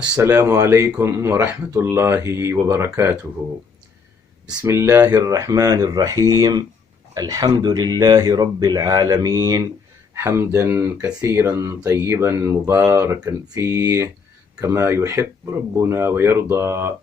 السلام عليكم ورحمة الله وبركاته. بسم الله الرحمن الرحيم. الحمد لله رب العالمين، حمدا كثيرا طيبا مباركا فيه كما يحب ربنا ويرضى.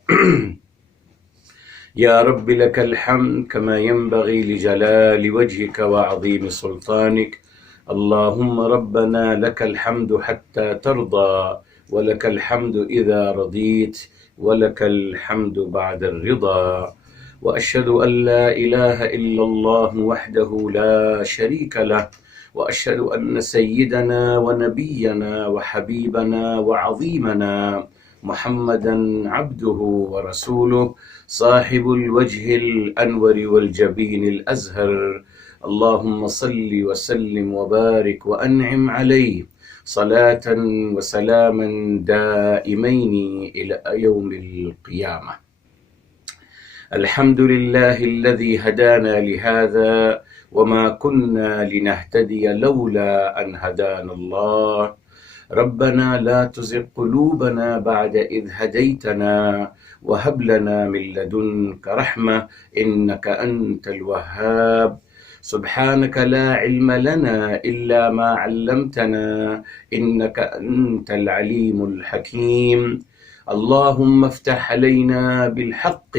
يا رب لك الحمد كما ينبغي لجلال وجهك وعظيم سلطانك. اللهم ربنا لك الحمد حتى ترضى، ولك الحمد إذا رضيت، ولك الحمد بعد الرضا. وأشهد أن لا إله إلا الله وحده لا شريك له، وأشهد أن سيدنا ونبينا وحبيبنا وعظيمنا محمدا عبده ورسوله، صاحب الوجه الأنور والجبين الأزهر. اللهم صل وسلم وبارك وأنعم عليه صلاة وسلاما دائمين إلى يوم القيامة. الحمد لله الذي هدانا لهذا وما كنا لنهتدي لولا أن هدانا الله. ربنا لا تزغ قلوبنا بعد إذ هديتنا وهب لنا من لدنك رحمة إنك أنت الوهاب. سبحانك لا علم لنا إلا ما علمتنا إنك أنت العليم الحكيم. اللهم افتح علينا بالحق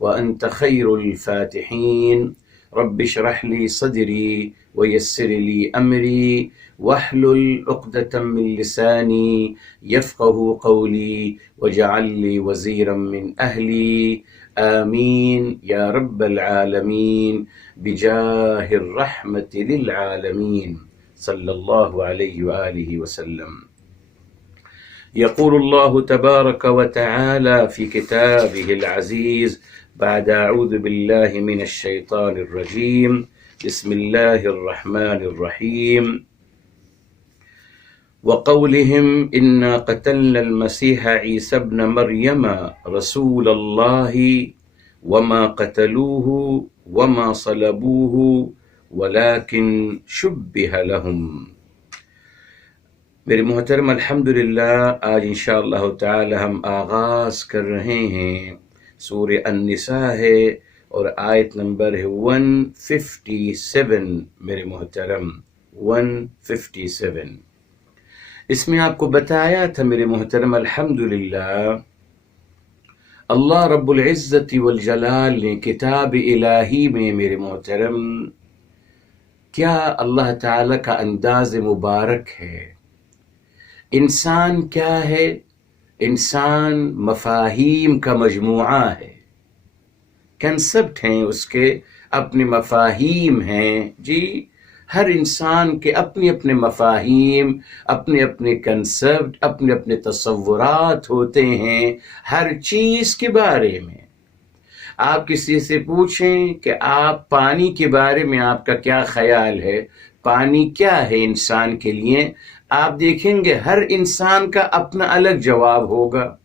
وأنت خير الفاتحين. رب اشرح لي صدري ويسر لي أمري واحلل عقدة من لساني يفقه قولي واجعل لي وزيرا من أهلي. آمين يا رب العالمين بجاه الرحمة للعالمين صلى الله عليه وآله وسلم. يقول الله تبارك وتعالى في كتابه العزيز بعد أعوذ بالله من الشيطان الرجيم، بسم الله الرحمن الرحيم. وقولهم إنا قتلنا المسيح عيسى ابن مريم رسول الله وما قتلوه وما صلبوه ولكن شبه لهم. میرے محترم الحمدللہ، آج انشاءاللہ تعالی ہم آغاز کر رہے ہیں سورہ النساء ہے اور آیت نمبر ہے 157 میرے محترم 157۔ اس میں آپ کو بتایا تھا میرے محترم الحمدللہ، اللہ رب العزت والجلال نے کتاب الہی میں میرے محترم کیا اللہ تعالی کا انداز مبارک ہے۔ انسان کیا ہے؟ انسان مفاہیم کا مجموعہ ہے، کنسپٹ ہیں، اس کے اپنے مفاہیم ہیں۔ جی، ہر انسان کے اپنے اپنے مفاہیم، اپنے اپنے کنسپٹ، اپنے اپنے تصورات ہوتے ہیں ہر چیز کے بارے میں۔ آپ کسی سے پوچھیں کہ آپ پانی کے بارے میں آپ کا کیا خیال ہے، پانی کیا ہے انسان کے لیے، آپ دیکھیں گے ہر انسان کا اپنا الگ جواب ہوگا۔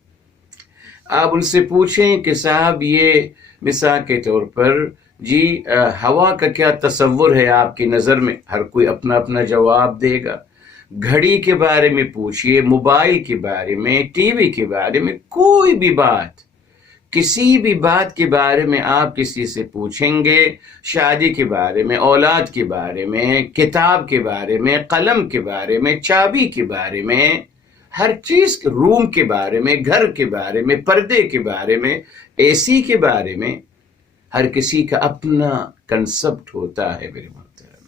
آپ ان سے پوچھیں کہ صاحب یہ مثال کے طور پر جی ہوا کا کیا تصور ہے آپ کی نظر میں، ہر کوئی اپنا اپنا جواب دے گا۔ گھڑی کے بارے میں پوچھئے، موبائل کے بارے میں، ٹی وی کے بارے میں، کوئی بھی بات، کسی بھی بات کے بارے میں آپ کسی سے پوچھیں گے، شادی کے بارے میں، اولاد کے بارے میں، کتاب کے بارے میں، قلم کے بارے میں، چابی کے بارے میں، ہر چیز، روم کے بارے میں، گھر کے بارے میں، پردے کے بارے میں، اے سی کے بارے میں، ہر کسی کا اپنا کنسپٹ ہوتا ہے میرے محترم۔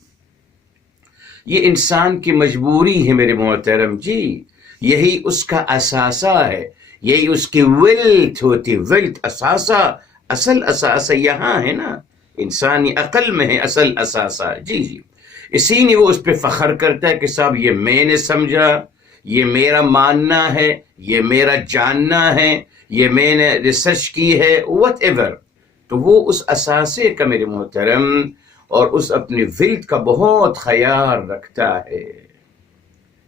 یہ انسان کی مجبوری ہے میرے محترم، جی یہی اس کا اثاثہ ہے، یہی اس کی ویلتھ ہوتی، ویلتھ اثاثہ، اصل اثاثہ یہاں ہے نا، انسانی عقل میں ہے اصل اثاثہ۔ جی جی، اسی لیے وہ اس پہ فخر کرتا ہے کہ صاحب یہ میں نے سمجھا، یہ میرا ماننا ہے، یہ میرا جاننا ہے، یہ میں نے ریسرچ کی ہے، وٹ ایور۔ تو وہ اس اثاثے کا میرے محترم اور اس اپنی ویلتھ کا بہت خیال رکھتا ہے،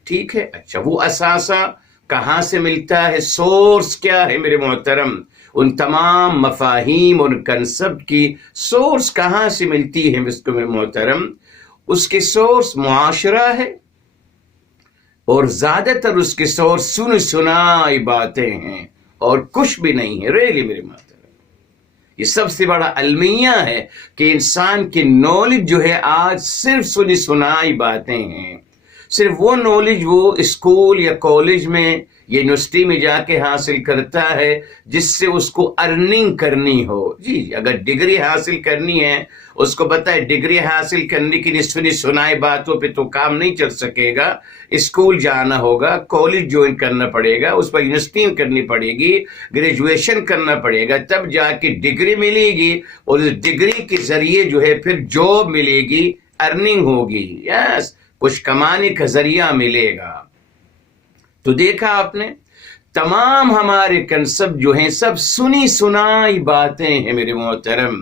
ٹھیک ہے۔ اچھا، وہ اثاثہ کہاں سے ملتا ہے، سورس کیا ہے میرے محترم، ان تمام مفاہیم اور کنسپٹ کی سورس کہاں سے ملتی ہے اس کو میرے محترم؟ اس کی سورس معاشرہ ہے، اور زیادہ تر اس کے سور سن سنائی باتیں ہیں اور کچھ بھی نہیں ہے. ریلی میرے محترم یہ سب سے بڑا المیہ ہے کہ انسان کی نالج جو ہے آج صرف سنی سنائی باتیں ہیں. صرف وہ نالج وہ اسکول یا کالج میں یونیورسٹی میں جا کے حاصل کرتا ہے جس سے اس کو ارننگ کرنی ہو. جی اگر ڈگری حاصل کرنی ہے اس کو پتہ ہے ڈگری حاصل کرنے کے لیے سنی سنائی باتوں پہ تو کام نہیں چل سکے گا. اسکول جانا ہوگا, کالج جوائن کرنا پڑے گا, اس پر یونیورسٹی کرنی پڑے گی, گریجویشن کرنا پڑے گا, تب جا کے ڈگری ملے گی اور اس ڈگری کے ذریعے جو ہے پھر جاب ملے گی, ارننگ ہوگی, یس کچھ کمانے کا ذریعہ ملے گا. تو دیکھا آپ نے تمام ہمارے کنسپٹ جو ہیں سب سنی سنائی باتیں ہیں میرے محترم.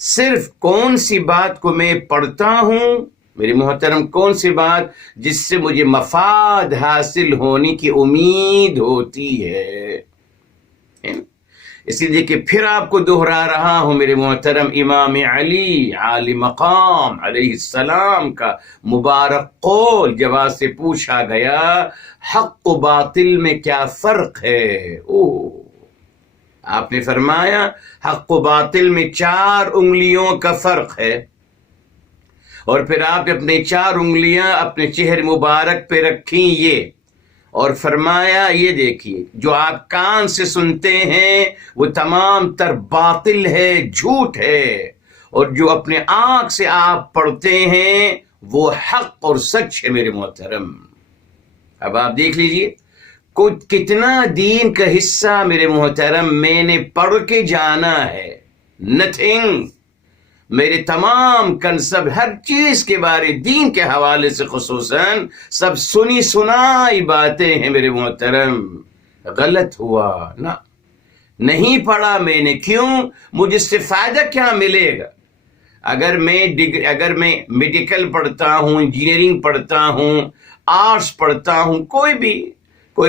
صرف کون سی بات کو میں پڑھتا ہوں میرے محترم, کون سی بات جس سے مجھے مفاد حاصل ہونے کی امید ہوتی ہے. اس لیے کہ پھر آپ کو دہرا رہا ہوں میرے محترم, امام علی عالی مقام علیہ السلام کا مبارک قول جب آپ سے پوچھا گیا حق و باطل میں کیا فرق ہے, آپ نے فرمایا حق و باطل میں 4 انگلیوں کا فرق ہے. اور پھر آپ اپنے 4 انگلیاں اپنے چہرے مبارک پہ رکھیں یہ, اور فرمایا یہ دیکھیے جو آپ کان سے سنتے ہیں وہ تمام تر باطل ہے, جھوٹ ہے, اور جو اپنے آنکھ سے آپ پڑھتے ہیں وہ حق اور سچ ہے میرے محترم. اب آپ دیکھ لیجئے کتنا دین کا حصہ میرے محترم میں نے پڑھ کے جانا ہے. نتھنگ, میرے تمام کنسپٹ ہر چیز کے بارے دین کے حوالے سے خصوصاً سب سنی سنائی باتیں ہیں میرے محترم. غلط ہوا نا, نہیں پڑھا میں نے, کیوں, مجھے اس سے فائدہ کیا ملے گا؟ اگر میں میڈیکل پڑھتا ہوں, انجینئرنگ پڑھتا ہوں, آرٹس پڑھتا ہوں, کوئی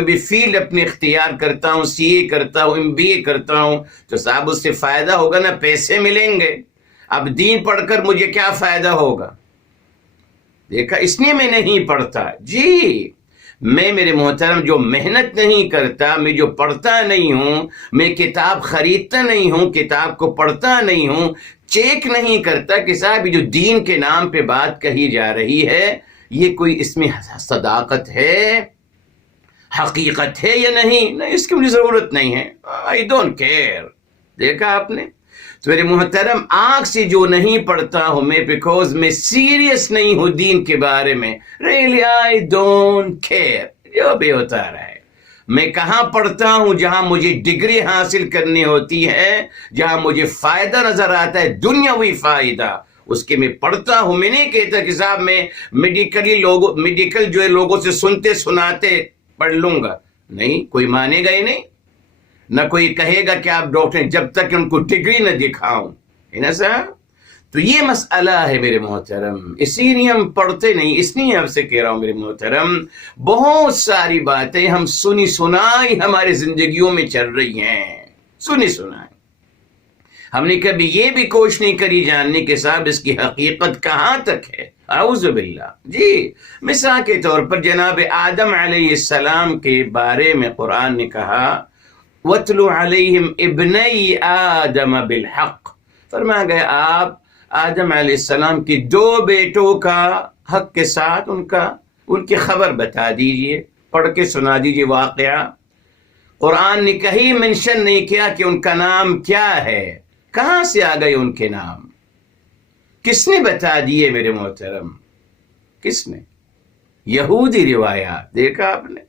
بھی فیلڈ اپنے اختیار کرتا ہوں, سی اے کرتا ہوں, MBA کرتا ہوں, تو صاحب اس سے فائدہ ہوگا نا, پیسے ملیں گے. اب دین پڑھ کر مجھے کیا فائدہ ہوگا؟ دیکھا, اس لیے میں نہیں پڑھتا. جی میں میرے محترم جو محنت نہیں کرتا, میں جو پڑھتا نہیں ہوں, میں کتاب خریدتا نہیں ہوں, کتاب کو پڑھتا نہیں ہوں, چیک نہیں کرتا کہ صاحب جو دین کے نام پہ بات کہی جا رہی ہے یہ کوئی اس میں صداقت ہے, حقیقت ہے یا نہیں, اس کی مجھے ضرورت نہیں ہے. I don't care. دیکھا آپ نے, تو میرے محترم آنکھ سے جو نہیں پڑھتا ہوں میں, بیکوز میں سیریس نہیں ہوں دین کے بارے میں. ریئلی آئی ڈونٹ کیئر, جو بھی ہوتا رہے. میں کہاں پڑھتا ہوں؟ جہاں مجھے ڈگری حاصل کرنی ہوتی ہے, جہاں مجھے فائدہ نظر آتا ہے, دنیاوی فائدہ, اس کے میں پڑھتا ہوں. میں نہیں کہتا کہ صاحب میں میڈیکل جو ہے لوگوں سے سنتے سناتے پڑھ لوں گا. نہیں, کوئی مانے گا ہی نہیں, نہ کوئی کہے گا کہ آپ ڈاکٹر ہیں جب تک ان کو ڈگری نہ دکھاؤں, ہے نا صاحب. تو یہ مسئلہ ہے میرے محترم, اسی لیے ہم پڑھتے نہیں. اس لیے آپ سے کہہ رہا ہوں میرے محترم, بہت ساری باتیں ہم سنی سنائی ہماری زندگیوں میں چل رہی ہیں, سنی سنائی. ہم نے کبھی یہ بھی کوشش نہیں کری جاننے کے صاحب اس کی حقیقت کہاں تک ہے. اعوذ باللہ. جی مثال کے طور پر جناب آدم علیہ السلام کے بارے میں قرآن نے کہا وَاتْلُ عَلَيْهِمْ ابْنَيْ آدَمَ بِالْحَقِّ, فرمایا گیا آپ آدم علیہ السلام کی 2 بیٹوں کا حق کے ساتھ ان کی خبر بتا دیجئے, پڑھ کے سنا دیجئے واقعہ. قرآن نے کہیں منشن نہیں کیا کہ ان کا نام کیا ہے, کہاں سے آ گئے ان کے نام, کس نے بتا دیے میرے محترم, کس نے؟ یہودی روایات. دیکھا آپ نے,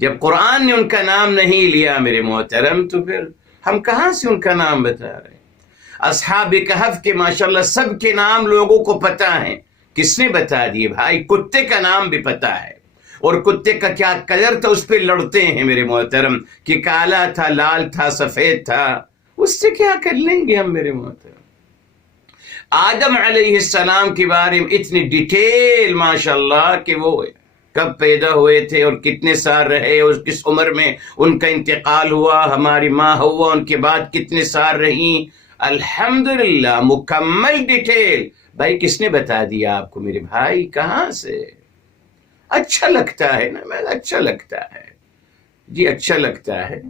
جب قرآن نے ان کا نام نہیں لیا میرے محترم تو پھر ہم کہاں سے ان کا نام بتا رہے ہیں؟ اصحاب کہف کے ماشاءاللہ سب کے نام لوگوں کو پتا ہیں, کس نے بتا دیے بھائی؟ کتے کا نام بھی پتا ہے, اور کتے کا کیا کلر تھا اس پہ لڑتے ہیں میرے محترم, کہ کالا تھا, لال تھا, سفید تھا, اس سے کیا کر لیں گے ہم میرے محترم. آدم علیہ السلام کے بارے میں اتنی ڈیٹیل ماشاءاللہ کہ وہ کب پیدا ہوئے تھے اور کتنے سال رہے اور کس عمر میں ان کا انتقال ہوا, ہماری ماں ہوا ان کے بعد کتنے سال رہیں, الحمدللہ مکمل ڈیٹیل. بھائی کس نے بتا دیا آپ کو میرے بھائی, کہاں سے؟ اچھا لگتا ہے نا، میں اچھا لگتا ہے جی، اچھا لگتا ہے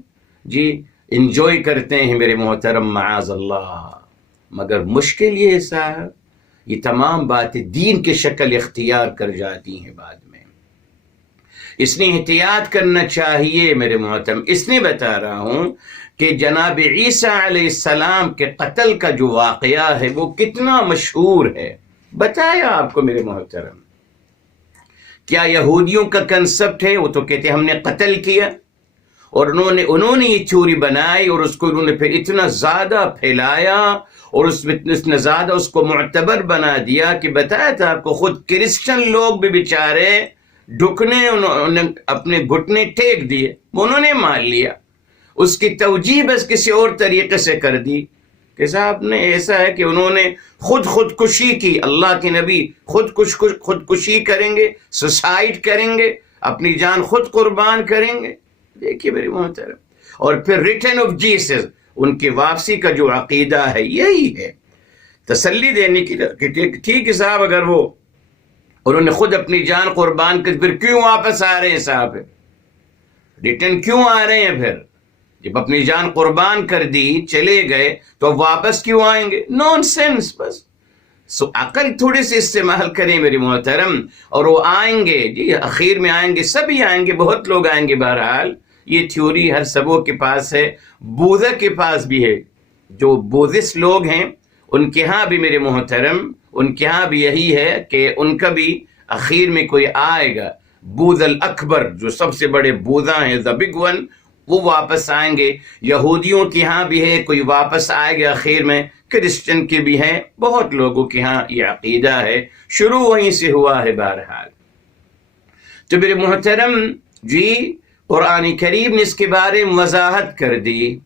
جی، انجوائے کرتے ہیں میرے محترم معاذ اللہ. مگر مشکل یہ صاحب، یہ تمام باتیں دین کی شکل اختیار کر جاتی ہیں بعد میں. اس نے احتیاط کرنا چاہیے میرے محترم. اس نے بتا رہا ہوں کہ جناب عیسیٰ علیہ السلام کے قتل کا جو واقعہ ہے وہ کتنا مشہور ہے. بتایا آپ کو میرے محترم. کیا یہودیوں کا کنسپٹ ہے؟ وہ تو کہتے ہیں ہم نے قتل کیا، اور انہوں نے یہ تھیوری بنائی، اور اس کو انہوں نے پھر اتنا زیادہ پھیلایا اور اتنا زیادہ اس کو معتبر بنا دیا کہ بتایا تھا آپ کو، خود کرسچن لوگ بھی بیچارے ڈھکنے، انہوں نے اپنے گھٹنے ٹیک دیے، انہوں نے مان لیا. اس کی توجیہ بس کسی اور طریقے سے کر دی کہ صاحب نے ایسا ہے کہ انہوں نے خودکشی کی. اللہ کے نبی خودکشی کریں گے، سوسائڈ کریں گے، اپنی جان خود قربان کریں گے. دیکھیے میرے محترم. اور پھر ریٹرن آف جیسس، ان کی واپسی کا جو عقیدہ ہے یہی ہے، تسلی دینے کی کہ ٹھیک ہے صاحب، اگر وہ انہوں نے خود اپنی جان قربان کر، پھر کیوں واپس آ رہے ہیں صاحب؟ ریٹرن کیوں آ رہے ہیں؟ پھر جب اپنی جان قربان کر دی، چلے گئے، تو واپس کیوں آئیں گے؟ نون سینس. بس عقل تھوڑی سی استعمال کریں میری محترم. اور وہ آئیں گے جی، اخیر میں آئیں گے، سبھی آئیں گے، بہت لوگ آئیں گے. بہرحال یہ تھیوری ہر سبوں کے پاس ہے، بودھا کے پاس بھی ہے. جو بودھسٹ لوگ ہیں ان کے ہاں بھی میرے محترم، ان کے ہاں بھی یہی ہے کہ ان کا بھی اخیر میں کوئی آئے گا. بودھ الاکبر، جو سب سے بڑے بودھا ہیں، the big one، وہ واپس آئیں گے. یہودیوں کے ہاں بھی ہے کوئی واپس آئے گا اخیر میں، کرسچن کے بھی ہیں، بہت لوگوں کے ہاں یہ عقیدہ ہے. شروع وہیں سے ہوا ہے. بہرحال تو میرے محترم جی، قرآن کریم نے اس کے بارے میں وضاحت کر دی.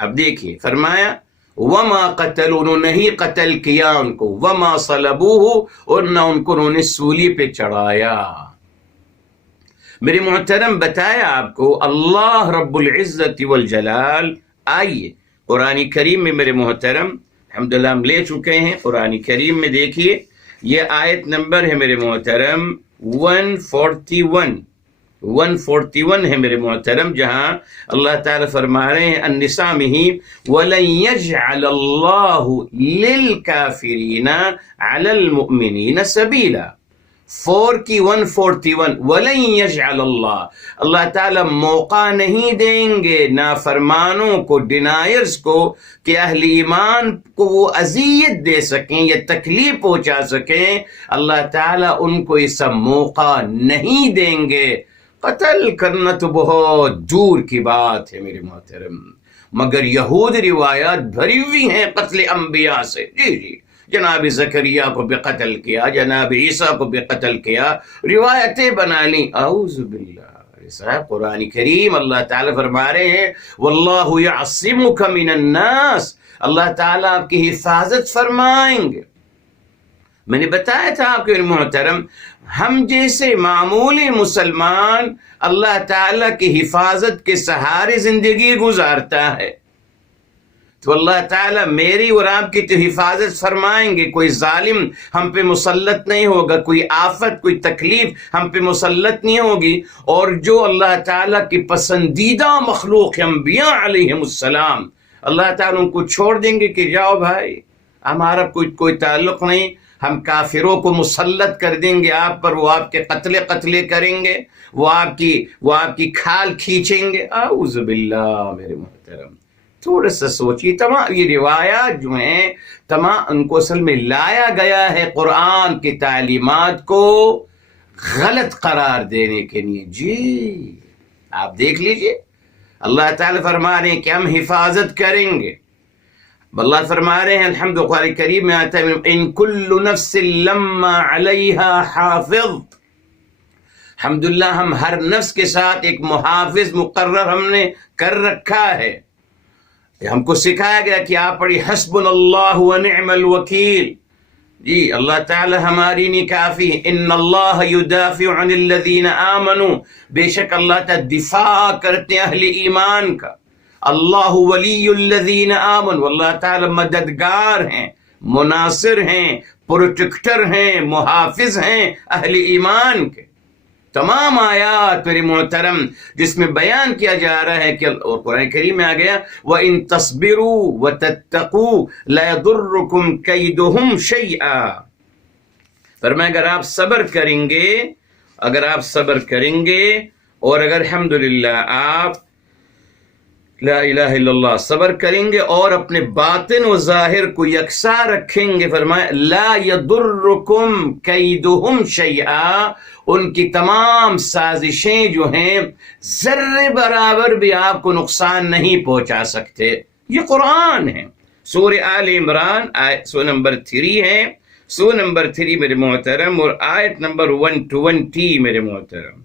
اب دیکھیے، فرمایا وما قتل، انہوں نے نہیں قتل کیا ان کو، وما صلبوہ، اور نہ ان کو انہوں نے سولی پہ چڑھایا. میرے محترم بتایا آپ کو اللہ رب العزت والجلال. آئیے قرآن کریم میں میرے محترم، الحمدللہ ہم لے چکے ہیں قرآن کریم میں. دیکھیے یہ آیت نمبر ہے میرے محترم 141 ہے میرے محترم، جہاں اللہ تعالیٰ فرما رہے ہیں النساء میں ہی وَلَن يَجْعَلَ اللَّهُ لِلْكَافِرِينَ عَلَى الْمُؤْمِنِينَ سَبِيلًا. 141 وَلَن يَجْعَلَ اللَّهُ، اللہ تعالیٰ موقع نہیں دیں گے نافرمانوں کو، ڈینائرز کو، کہ اہل ایمان کو وہ اذیت دے سکیں یا تکلیف پہنچا سکیں. اللہ تعالیٰ ان کو ایسا موقع نہیں دیں گے. قتل کرنا تو بہت دور کی بات ہے میرے محترم، مگر یہود روایات بھری ہوئی ہیں قتل انبیاء سے. جی جناب زکریا کو بھی قتل کیا، جناب عیسیٰ کو بھی قتل کیا، روایتیں بنا لیں. اعوذ باللہ. صاحب قرآن کریم اللہ تعالیٰ فرما رہے ہیں واللہ یعصمک من الناس، اللہ تعالیٰ آپ کی حفاظت فرمائیں گے. میں نے بتایا تھا آپ کے محترم، ہم جیسے معمولی مسلمان اللہ تعالیٰ کی حفاظت کے سہارے زندگی گزارتا ہے، تو اللہ تعالیٰ میری اور آپ کی تو حفاظت فرمائیں گے. کوئی ظالم ہم پہ مسلط نہیں ہوگا، کوئی آفت، کوئی تکلیف ہم پہ مسلط نہیں ہوگی. اور جو اللہ تعالیٰ کی پسندیدہ مخلوق انبیاء علیہم السلام، اللہ تعالیٰ ان کو چھوڑ دیں گے کہ جاؤ بھائی، ہمارا کوئی تعلق نہیں، ہم کافروں کو مسلط کر دیں گے آپ پر، وہ آپ کے قتل کریں گے، وہ آپ کی کھال کھینچیں گے. اعوذ باللہ. میرے محترم تھوڑا سا سوچیے، تمام یہ روایات جو ہیں تمام ان کو اصل میں لایا گیا ہے قرآن کی تعلیمات کو غلط قرار دینے کے لیے. جی آپ دیکھ لیجئے، اللہ تعالیٰ فرما رہے ہیں کہ ہم حفاظت کریں گے. اللہ فرما رہے ہیں الحمد قرآن کریم میں آتا ہے ان کل نفس لما علیہا حافظ. الحمدللہ ہم ہر نفس کے ساتھ ایک محافظ مقرر ہم نے کر رکھا ہے. ہم کو سکھایا گیا کہ آپ پڑھی حسبنا اللہ ونعم الوکیل. جی اللہ تعالی ہماری نہیں کافی. ان اللہ یدافع عن الذین آمنوا، بے شک اللہ تعالی دفاع کرتے ہیں اہل ایمان کا. اللہ ولی الذین آمنوا، اللہ تعالی مددگار ہیں، مناصر ہیں، پروٹیکٹر ہیں، محافظ ہیں اہل ایمان کے. تمام آیات میرے محترم جس میں بیان کیا جا رہا ہے کہ اور قرآن کریم میں آ گیا وَإِن تَصْبِرُوا وَتَتَّقُوا لَا يَضُرُّكُمْ كَيْدُهُمْ شَيْئًا، فرمایا اگر آپ صبر کریں گے اور اگر الحمدللہ آپ لا الہ الا اللہ صبر کریں گے اور اپنے باطن و ظاہر کو یکساں رکھیں گے، فرمایا لا یضرکم کیدہم شیئا، ان کی تمام سازشیں جو ہیں ذرے برابر بھی آپ کو نقصان نہیں پہنچا سکتے۔ یہ قرآن ہے، سورہ آل عمران سورہ نمبر 3 ہے، سورہ نمبر 3 میرے محترم، اور آیت نمبر 120 میرے محترم،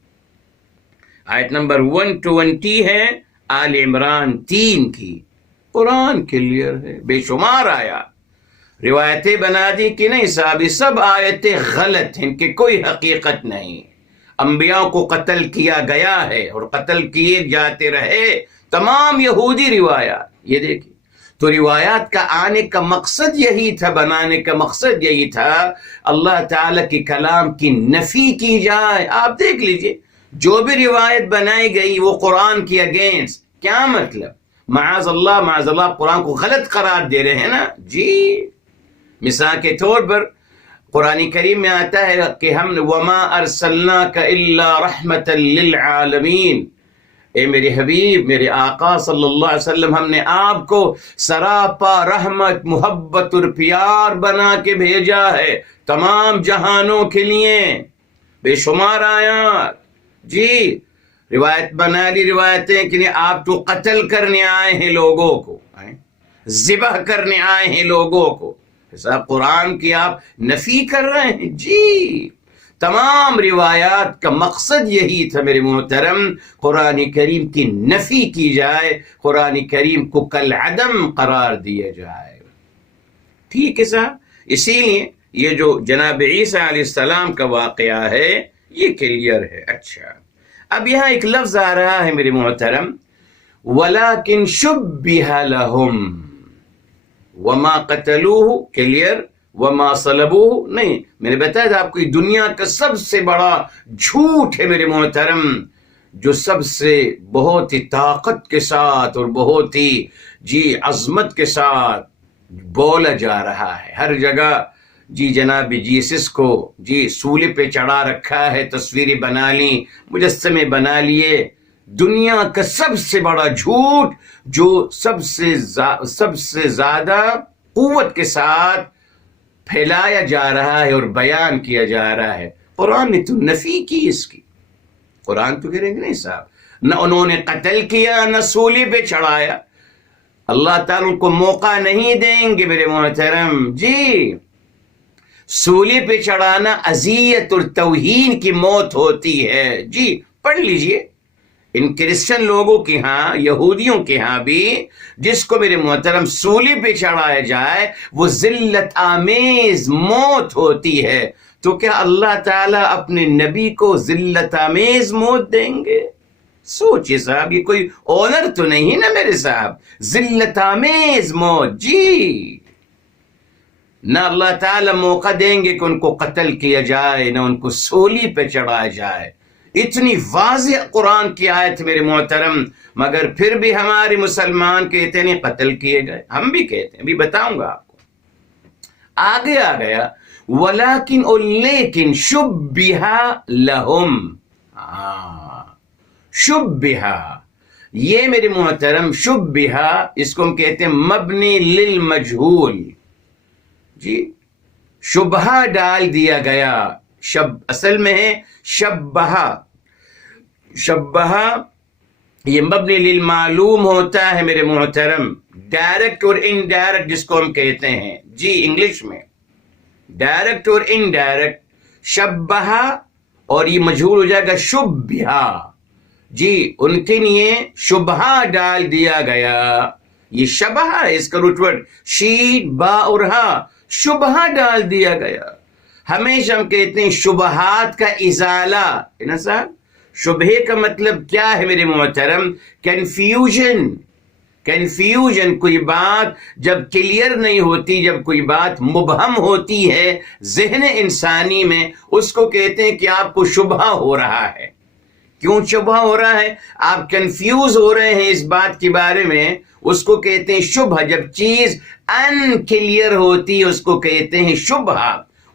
آیت نمبر 120 ہے آل عمران 3 کی۔ قرآن کلیئر ہے، بے شمار آیات، روایتیں بنا دی کہ نہیں صاحب یہ سب آیتیں غلط ہیں، ان کی کوئی حقیقت نہیں، انبیاء کو قتل کیا گیا ہے اور قتل کیے جاتے رہے، تمام یہودی روایات۔ یہ دیکھیں تو روایات کا آنے کا مقصد یہی تھا، بنانے کا مقصد یہی تھا اللہ تعالیٰ کے کلام کی نفی کی جائے۔ آپ دیکھ لیجئے جو بھی روایت بنائی گئی وہ قرآن کی اگینسٹ، کیا مطلب؟ معاذ اللہ قرآن کو غلط قرار دے رہے ہیں نا جی۔ مثال کے طور پر قرآن کریم میں آتا ہے کہ ہم وما ارسلناک الا رحمتا للعالمین، اے میرے حبیب میرے آقا صلی اللہ علیہ وسلم، ہم نے آپ کو سراپا رحمت محبت اور پیار بنا کے بھیجا ہے تمام جہانوں کے لیے۔ بے شمار آیات جی، روایت بنا لی روایتیں کہ آپ تو قتل کرنے آئے ہیں لوگوں کو، ذبح کرنے آئے ہیں لوگوں کو، صاحب قرآن کی آپ نفی کر رہے ہیں جی۔ تمام روایات کا مقصد یہی تھا میرے محترم، قرآن کریم کی نفی کی جائے، قرآن کریم کو کالعدم قرار دیا جائے، ٹھیک ہے صاحب۔ اسی لیے یہ جو جناب عیسیٰ علیہ السلام کا واقعہ ہے یہ کلیئر ہے۔ اچھا اب یہاں ایک لفظ آ رہا ہے میرے محترم وَلَكِنْ شُبِّهَ لَهُمْ وَمَا قَتَلُوهُ، کلیئر، وَمَا صَلَبُوهُ نہیں، میں نے بتایا تھا آپ کو دنیا کا سب سے بڑا جھوٹ ہے میرے محترم، جو سب سے بہت ہی طاقت کے ساتھ اور بہت ہی جی عظمت کے ساتھ بولا جا رہا ہے ہر جگہ جی، جناب جیسس کو جی سولے پہ چڑھا رکھا ہے، تصویریں بنا لی، مجسمے بنا لیے، دنیا کا سب سے بڑا جھوٹ جو سب سے زیادہ قوت کے ساتھ پھیلایا جا رہا ہے اور بیان کیا جا رہا ہے، قرآن نے تو نفی کی اس کی۔ قرآن تو کہہ رہے ہیں نہیں صاحب، نہ انہوں نے قتل کیا نہ سولی پہ چڑھایا، اللہ تعالیٰ ان کو موقع نہیں دیں گے میرے محترم جی۔ سولی پہ چڑھانا اذیت اور توہین کی موت ہوتی ہے جی، پڑھ لیجئے ان کرسچن لوگوں کے ہاں، یہودیوں کے ہاں بھی جس کو میرے محترم سولی پہ چڑھایا جائے وہ ذلت آمیز موت ہوتی ہے، تو کیا اللہ تعالیٰ اپنے نبی کو ذلت آمیز موت دیں گے؟ سوچئے صاحب، یہ کوئی آنر تو نہیں ہے نا میرے صاحب، ذلت آمیز موت جی۔ نہ اللہ تعالیٰ موقع دیں گے کہ ان کو قتل کیا جائے، نہ ان کو سولی پہ چڑھایا جائے، اتنی واضح قرآن کی آیت میرے محترم، مگر پھر بھی ہمارے مسلمان کہتے نہیں قتل کیے گئے، ہم بھی کہتے ہیں، ابھی بتاؤں گا آپ کو۔ آگے آ گیا وَلَكِنْ لیکن شُبِّهَ لَهُمْ، شُبِّهَ، یہ میرے محترم شُبِّهَ اس کو ہم کہتے ہیں مبنی للمجہول جی، شبہ ڈال دیا گیا، اصل میں ہے شبہ، یہ مبنی للمعلوم ہوتا ہے میرے محترم، ڈائریکٹ اور انڈائریکٹ جس کو ہم کہتے ہیں جی انگلش میں، ڈائریکٹ اور انڈائریکٹ، شبہ اور یہ مجہول ہو جائے گا شبہ جی، ان کے لیے شبہ ڈال دیا گیا، یہ شبہ ہے اس کا روٹ ورڈ شین با اور ہا، شبہ ڈال دیا گیا۔ ہمیشہ ہم کہتے ہیں شبہات کا ازالہ ہے نا صاحب، شبہ کا مطلب کیا ہے میرے محترم؟ کنفیوژن، کنفیوژن، کوئی بات جب کلیئر نہیں ہوتی، جب کوئی بات مبہم ہوتی ہے ذہن انسانی میں، اس کو کہتے ہیں کہ آپ کو شبہ ہو رہا ہے۔ کیوں شبہ ہو رہا ہے؟ آپ کنفیوز ہو رہے ہیں اس بات کے بارے میں، اس کو کہتے ہیں شبہ۔ جب چیز ان کلیئر ہوتی ہے اس کو کہتے ہیں شبہ۔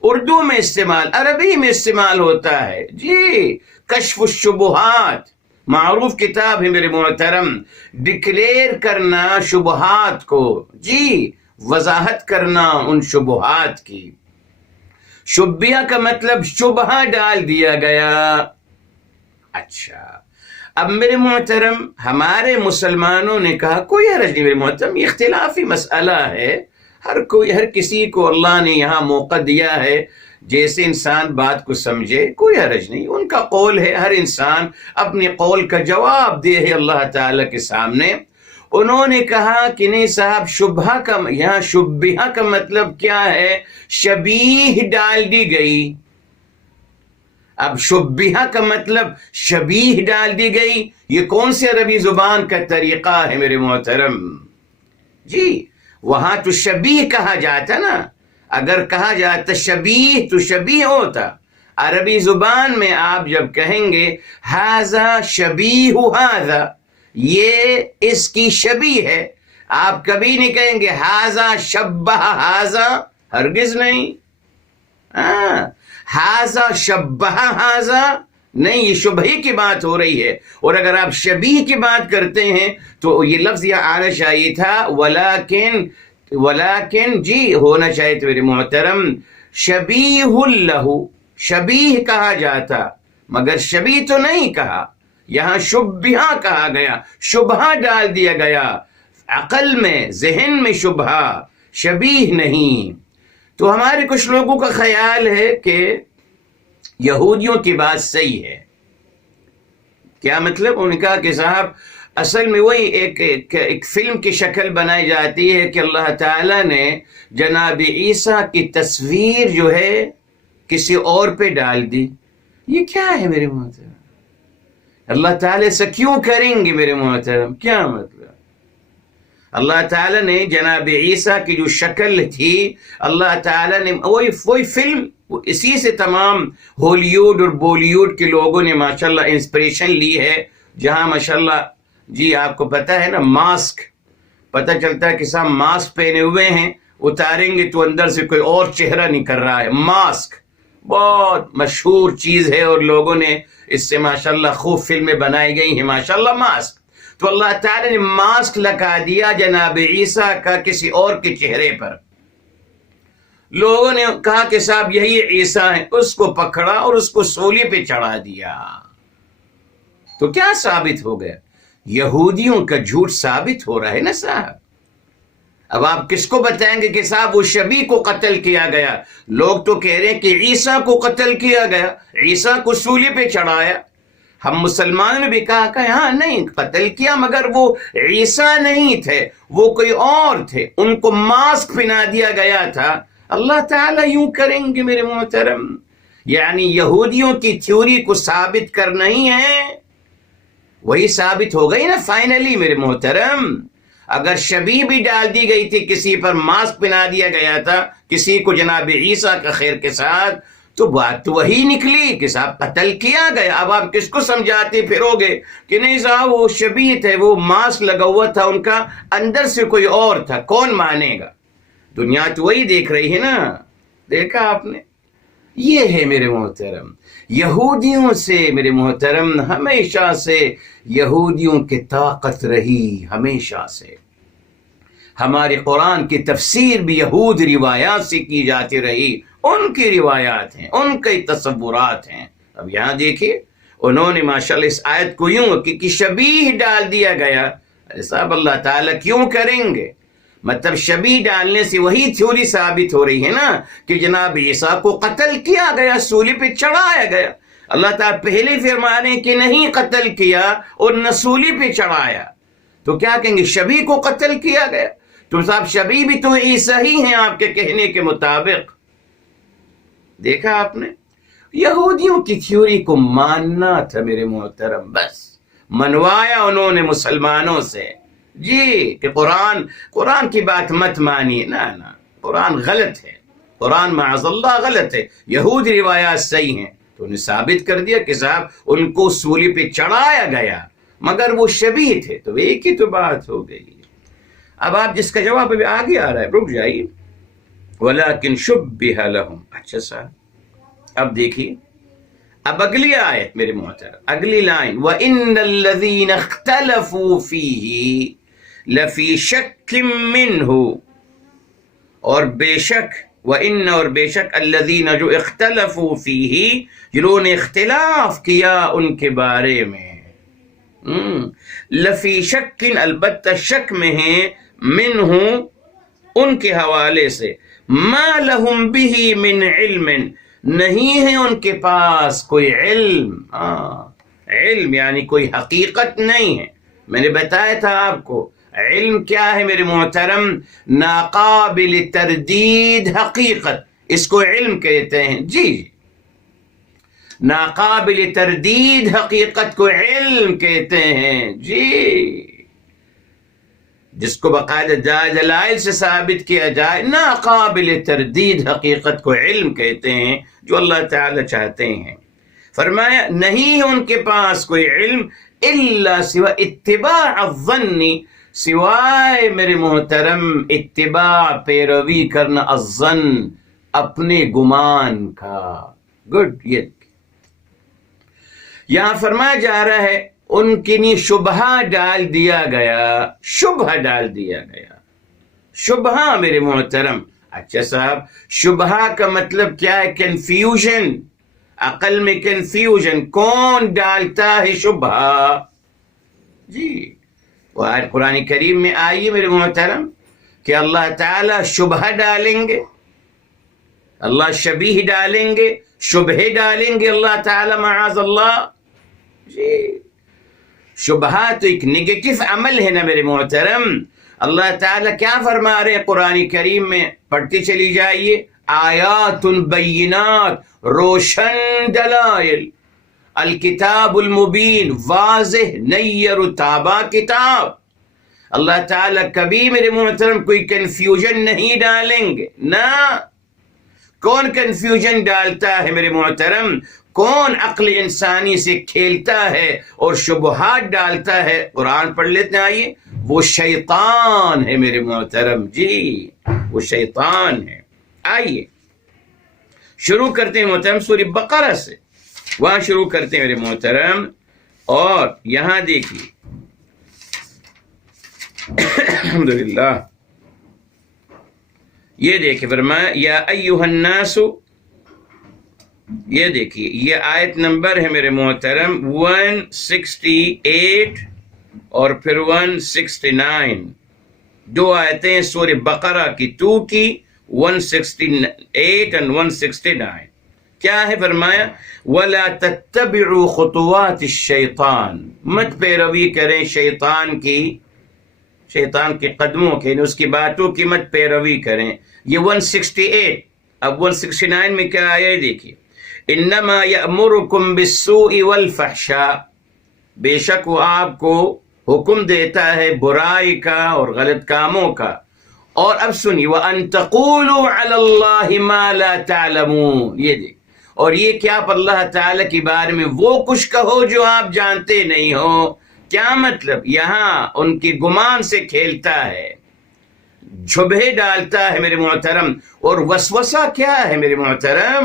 اردو میں استعمال، عربی میں استعمال ہوتا ہے جی کشف الشبہات، معروف کتاب ہے میرے محترم۔ ڈکلیئر کرنا شبہات کو، جی وضاحت کرنا ان شبہات کی۔ شبیہ کا مطلب شبہ ڈال دیا گیا۔ اچھا، اب میرے محترم ہمارے مسلمانوں نے کہا کوئی حرج نہیں میرے محترم، یہ اختلافی مسئلہ ہے، ہر کسی کو اللہ نے یہاں موقع دیا ہے جیسے انسان بات کو سمجھے، کوئی حرج نہیں، ان کا قول ہے، ہر انسان اپنے قول کا جواب دے ہے اللہ تعالی کے سامنے۔ انہوں نے کہا کہ نہیں صاحب، شبہ کا یہاں شبیہ کا مطلب کیا ہے؟ شبیہ ڈال دی گئی۔ اب شبیہ کا مطلب شبیہ ڈال دی گئی، یہ کون سے عربی زبان کا طریقہ ہے میرے محترم؟ جی وہاں تو شبیہ کہا جاتا نا، اگر کہا جاتا شبیہ تو شبیہ ہوتا۔ عربی زبان میں آپ جب کہیں گے ھذا شبیہ ھذا، یہ اس کی شبیہ ہے، آپ کبھی نہیں کہیں گے ھذا شبہ ھذا، ہرگز نہیں۔ ھذا شبہ ھذا نہیں، یہ شبہی کی بات ہو رہی ہے۔ اور اگر آپ شبیہ کی بات کرتے ہیں تو یہ لفظ یہاں آنا چاہیے تھا ولیکن جی ہونا چاہیے تھا میرے محترم شبیہ لہ، شبیہ کہا جاتا، مگر شبیہ تو نہیں کہا، یہاں شبیہ کہا گیا، شبہ ڈال دیا گیا، عقل میں ذہن میں شبہ، شبیہ نہیں۔ تو ہمارے کچھ لوگوں کا خیال ہے کہ یہودیوں کی بات صحیح ہے۔ کیا مطلب؟ انہوں نے کہا کہ صاحب اصل میں وہی ایک فلم کی شکل بنائی جاتی ہے کہ اللہ تعالیٰ نے جناب عیسیٰ کی تصویر جو ہے کسی اور پہ ڈال دی۔ یہ کیا ہے میرے محترم؟ اللہ تعالیٰ سے کیوں کریں گے میرے محترم؟ کیا مطلب؟ اللہ تعالیٰ نے جناب عیسیٰ کی جو شکل تھی، اللہ تعالیٰ نے وہی فلم، اسی سے تمام ہالی ووڈ اور بالی ووڈ کے لوگوں نے ماشاءاللہ انسپریشن لی ہے، جہاں ماشاءاللہ جی آپ کو پتہ ہے نا ماسک، پتہ چلتا ہے کہ صاحب ماسک پہنے ہوئے ہیں، اتاریں گے تو اندر سے کوئی اور چہرہ نکل رہا ہے۔ ماسک بہت مشہور چیز ہے اور لوگوں نے اس سے ماشاءاللہ خوب فلمیں بنائی گئی ہیں ماشاءاللہ ماسک۔ تو اللہ تعالیٰ نے ماسک لگا دیا جناب عیسیٰ کا کسی اور کے چہرے پر۔ لوگوں نے کہا کہ صاحب یہی عیسیٰ ہے، اس کو پکڑا اور اس کو سولی پہ چڑھا دیا۔ تو کیا ثابت ہو گیا؟ یہودیوں کا جھوٹ ثابت ہو رہا ہے نا صاحب۔ اب آپ کس کو بتائیں گے کہ صاحب وہ شبیہ کو قتل کیا گیا؟ لوگ تو کہہ رہے ہیں کہ عیسیٰ کو قتل کیا گیا، عیسیٰ کو سولی پہ چڑھایا۔ ہم مسلمانوں نے بھی کہا کہ ہاں نہیں قتل کیا، مگر وہ عیسیٰ نہیں تھے، وہ کوئی اور تھے، ان کو ماسک پہنا دیا گیا تھا۔ اللہ تعالیٰ یوں کریں گے میرے محترم؟ یعنی یہودیوں کی تھیوری کو ثابت کرنا ہی ہے، وہی ثابت ہو گئی نا فائنلی میرے محترم۔ اگر شبیہ بھی ڈال دی گئی تھی، کسی پر ماسک پہنا دیا گیا تھا، کسی کو جناب عیسیٰ کا خیر کے ساتھ، تو بات تو وہی نکلی کہ صاحب قتل کیا گیا۔ اب آپ کس کو سمجھاتے پھرو گے کہ نہیں صاحب وہ شبیہ تھے، وہ ماسک لگا ہوا تھا ان کا، اندر سے کوئی اور تھا، کون مانے گا؟ دنیا تو وہی دیکھ رہی ہے نا، دیکھا آپ نے؟ یہ ہے میرے محترم یہودیوں سے، میرے محترم ہمیشہ سے یہودیوں کی طاقت رہی، ہمیشہ سے۔ ہمارے قرآن کی تفسیر بھی یہود روایات سے کی جاتی رہی، ان کی روایات ہیں، ان کے تصورات ہیں۔ اب یہاں دیکھیے انہوں نے ماشاءاللہ اس آیت کو یوں کہ شبیہ ڈال دیا گیا۔ ارے صاحب اللہ تعالیٰ کیوں کریں گے؟ مطلب شبیہ ڈالنے سے وہی تھیوری ثابت ہو رہی ہے نا کہ جناب عیسیٰ کو قتل کیا گیا، سولی پہ چڑھایا گیا۔ اللہ تعالیٰ پہلے فرما رہے ہیں کہ نہیں قتل کیا اور نہ سولی پہ چڑھایا، تو کیا کہیں گے؟ شبیہ کو قتل کیا گیا۔ تو صاحب شبیہ بھی تو عیسیٰ ہی ہیں آپ کے کہنے کے مطابق۔ دیکھا آپ نے؟ یہودیوں کی تھیوری کو ماننا تھا میرے محترم، بس منوایا انہوں نے مسلمانوں سے۔ جی کہ قرآن کی بات مت مانیے، نہ قرآن غلط ہے، قرآن معاذ اللہ غلط ہے، یہودی روایات صحیح ہیں، تو انہیں ثابت کر دیا کہ صاحب ان کو سولی پہ چڑھایا گیا مگر وہ شبیہ تھے، تو ایک ہی تو بات ہو گئی۔ اب آپ جس کا جواب ابھی آگے آ رہا ہے، رک جائیے، وَلَكِنْ شُبِّهَ لَهُمْ۔ اچھا صاحب اب دیکھیے، اب اگلی آیت میرے محترم، اگلی لائن، وَإِنَّ الَّذِينَ اخْتَلَفُوا فِيهِ لَفِي شَكٍّ مِّنْهُ، اور بے شک، وَإِنَّ اور بے شک، الَّذِينَ جو اختلفوا فِيهِ جنہوں نے اختلاف کیا ان کے بارے میں، لفی شکن البتہ شک میں ہیں، منہ ان کے حوالے سے، ما لہم بہ من علم نہیں ہے ان کے پاس کوئی علم، علم یعنی کوئی حقیقت نہیں ہے۔ میں نے بتایا تھا آپ کو علم کیا ہے میرے محترم، ناقابل تردید حقیقت، اس کو علم کہتے ہیں، جی ناقابل تردید حقیقت کو علم کہتے ہیں، جی جس کو باقاعدہ دلائل سے ثابت کیا جائے، ناقابل تردید حقیقت کو علم کہتے ہیں، جو اللہ تعالی چاہتے ہیں۔ فرمایا نہیں ہے ان کے پاس کوئی علم الا سوا اتباع الظن، سوائے میرے محترم اتباع پیروی کرنا، الظن اپنے گمان کا۔ گڈ، یہ یہاں فرمایا جا رہا ہے ان کے لیے شبہ ڈال دیا گیا، شبہ ڈال دیا گیا، شبہ میرے محترم۔ اچھا صاحب، شبہ کا مطلب کیا ہے؟ کنفیوژن، عقل میں کنفیوژن، کون ڈالتا ہے شبہ؟ جی وہ آیت قرآن کریم میں آئیے میرے محترم کہ اللہ تعالیٰ شبہ ڈالیں گے، اللہ شبیہ ڈالیں گے، شبہ ڈالیں گے اللہ تعالیٰ معاذ اللہ۔ جی شبہ تو ایک نیگیٹو عمل ہے نا میرے محترم۔ اللہ تعالیٰ کیا فرما رہے ہیں قرآن کریم میں؟ پڑھتے چلی جائیے، آیات بینات، روشن دلائل، الکتاب المبین، واضح نیر و تابع کتاب۔ اللہ تعالیٰ کبھی میرے محترم کوئی کنفیوژن نہیں ڈالیں گے، نہ۔ کون کنفیوژن ڈالتا ہے میرے محترم؟ کون عقل انسانی سے کھیلتا ہے اور شبہات ڈالتا ہے؟ قرآن پڑھ لیتے ہیں، آئیے، وہ شیطان ہے میرے محترم، جی وہ شیطان ہے۔ آئیے شروع کرتے ہیں محترم سورہ بقرہ سے، وہاں شروع کرتے ہیں میرے محترم، اور یہاں دیکھیے الحمدللہ، یہ دیکھیں فرمایا یا ایھا الناس، یہ دیکھیے یہ آیت نمبر ہے میرے محترم 168 اور پھر 169، دو آیتیں ہیں سورہ بقرہ کی، 2 کی 168 and 169۔ کیا ہے؟ فرمایا وَلَا تَتَّبِعُوا خُطُوَاتِ الشَّيْطَانِ، مت پیروی کریں شیطان کے قدموں کے، اس کی باتوں کی مت پیروی کریں۔ یہ 168۔ اب 169 میں کیا آیا ہے دیکھیے، انما یأمرکم بالسوء والفحشاء، بے شک وہ آپ کو حکم دیتا ہے برائی کا اور غلط کاموں کا، اور اب سنیے وَأَن تَقُولُوا عَلَى اللَّهِ مَا لَا تَعْلَمُونَ، یہ دیکھ، اور یہ کہ آپ اللہ تعالیٰ کے بارے میں وہ کچھ کہو جو آپ جانتے نہیں ہو۔ کیا مطلب؟ یہاں ان کے گمان سے کھیلتا ہے، جھبے ڈالتا ہے میرے محترم۔ اور وسوسہ کیا ہے میرے محترم؟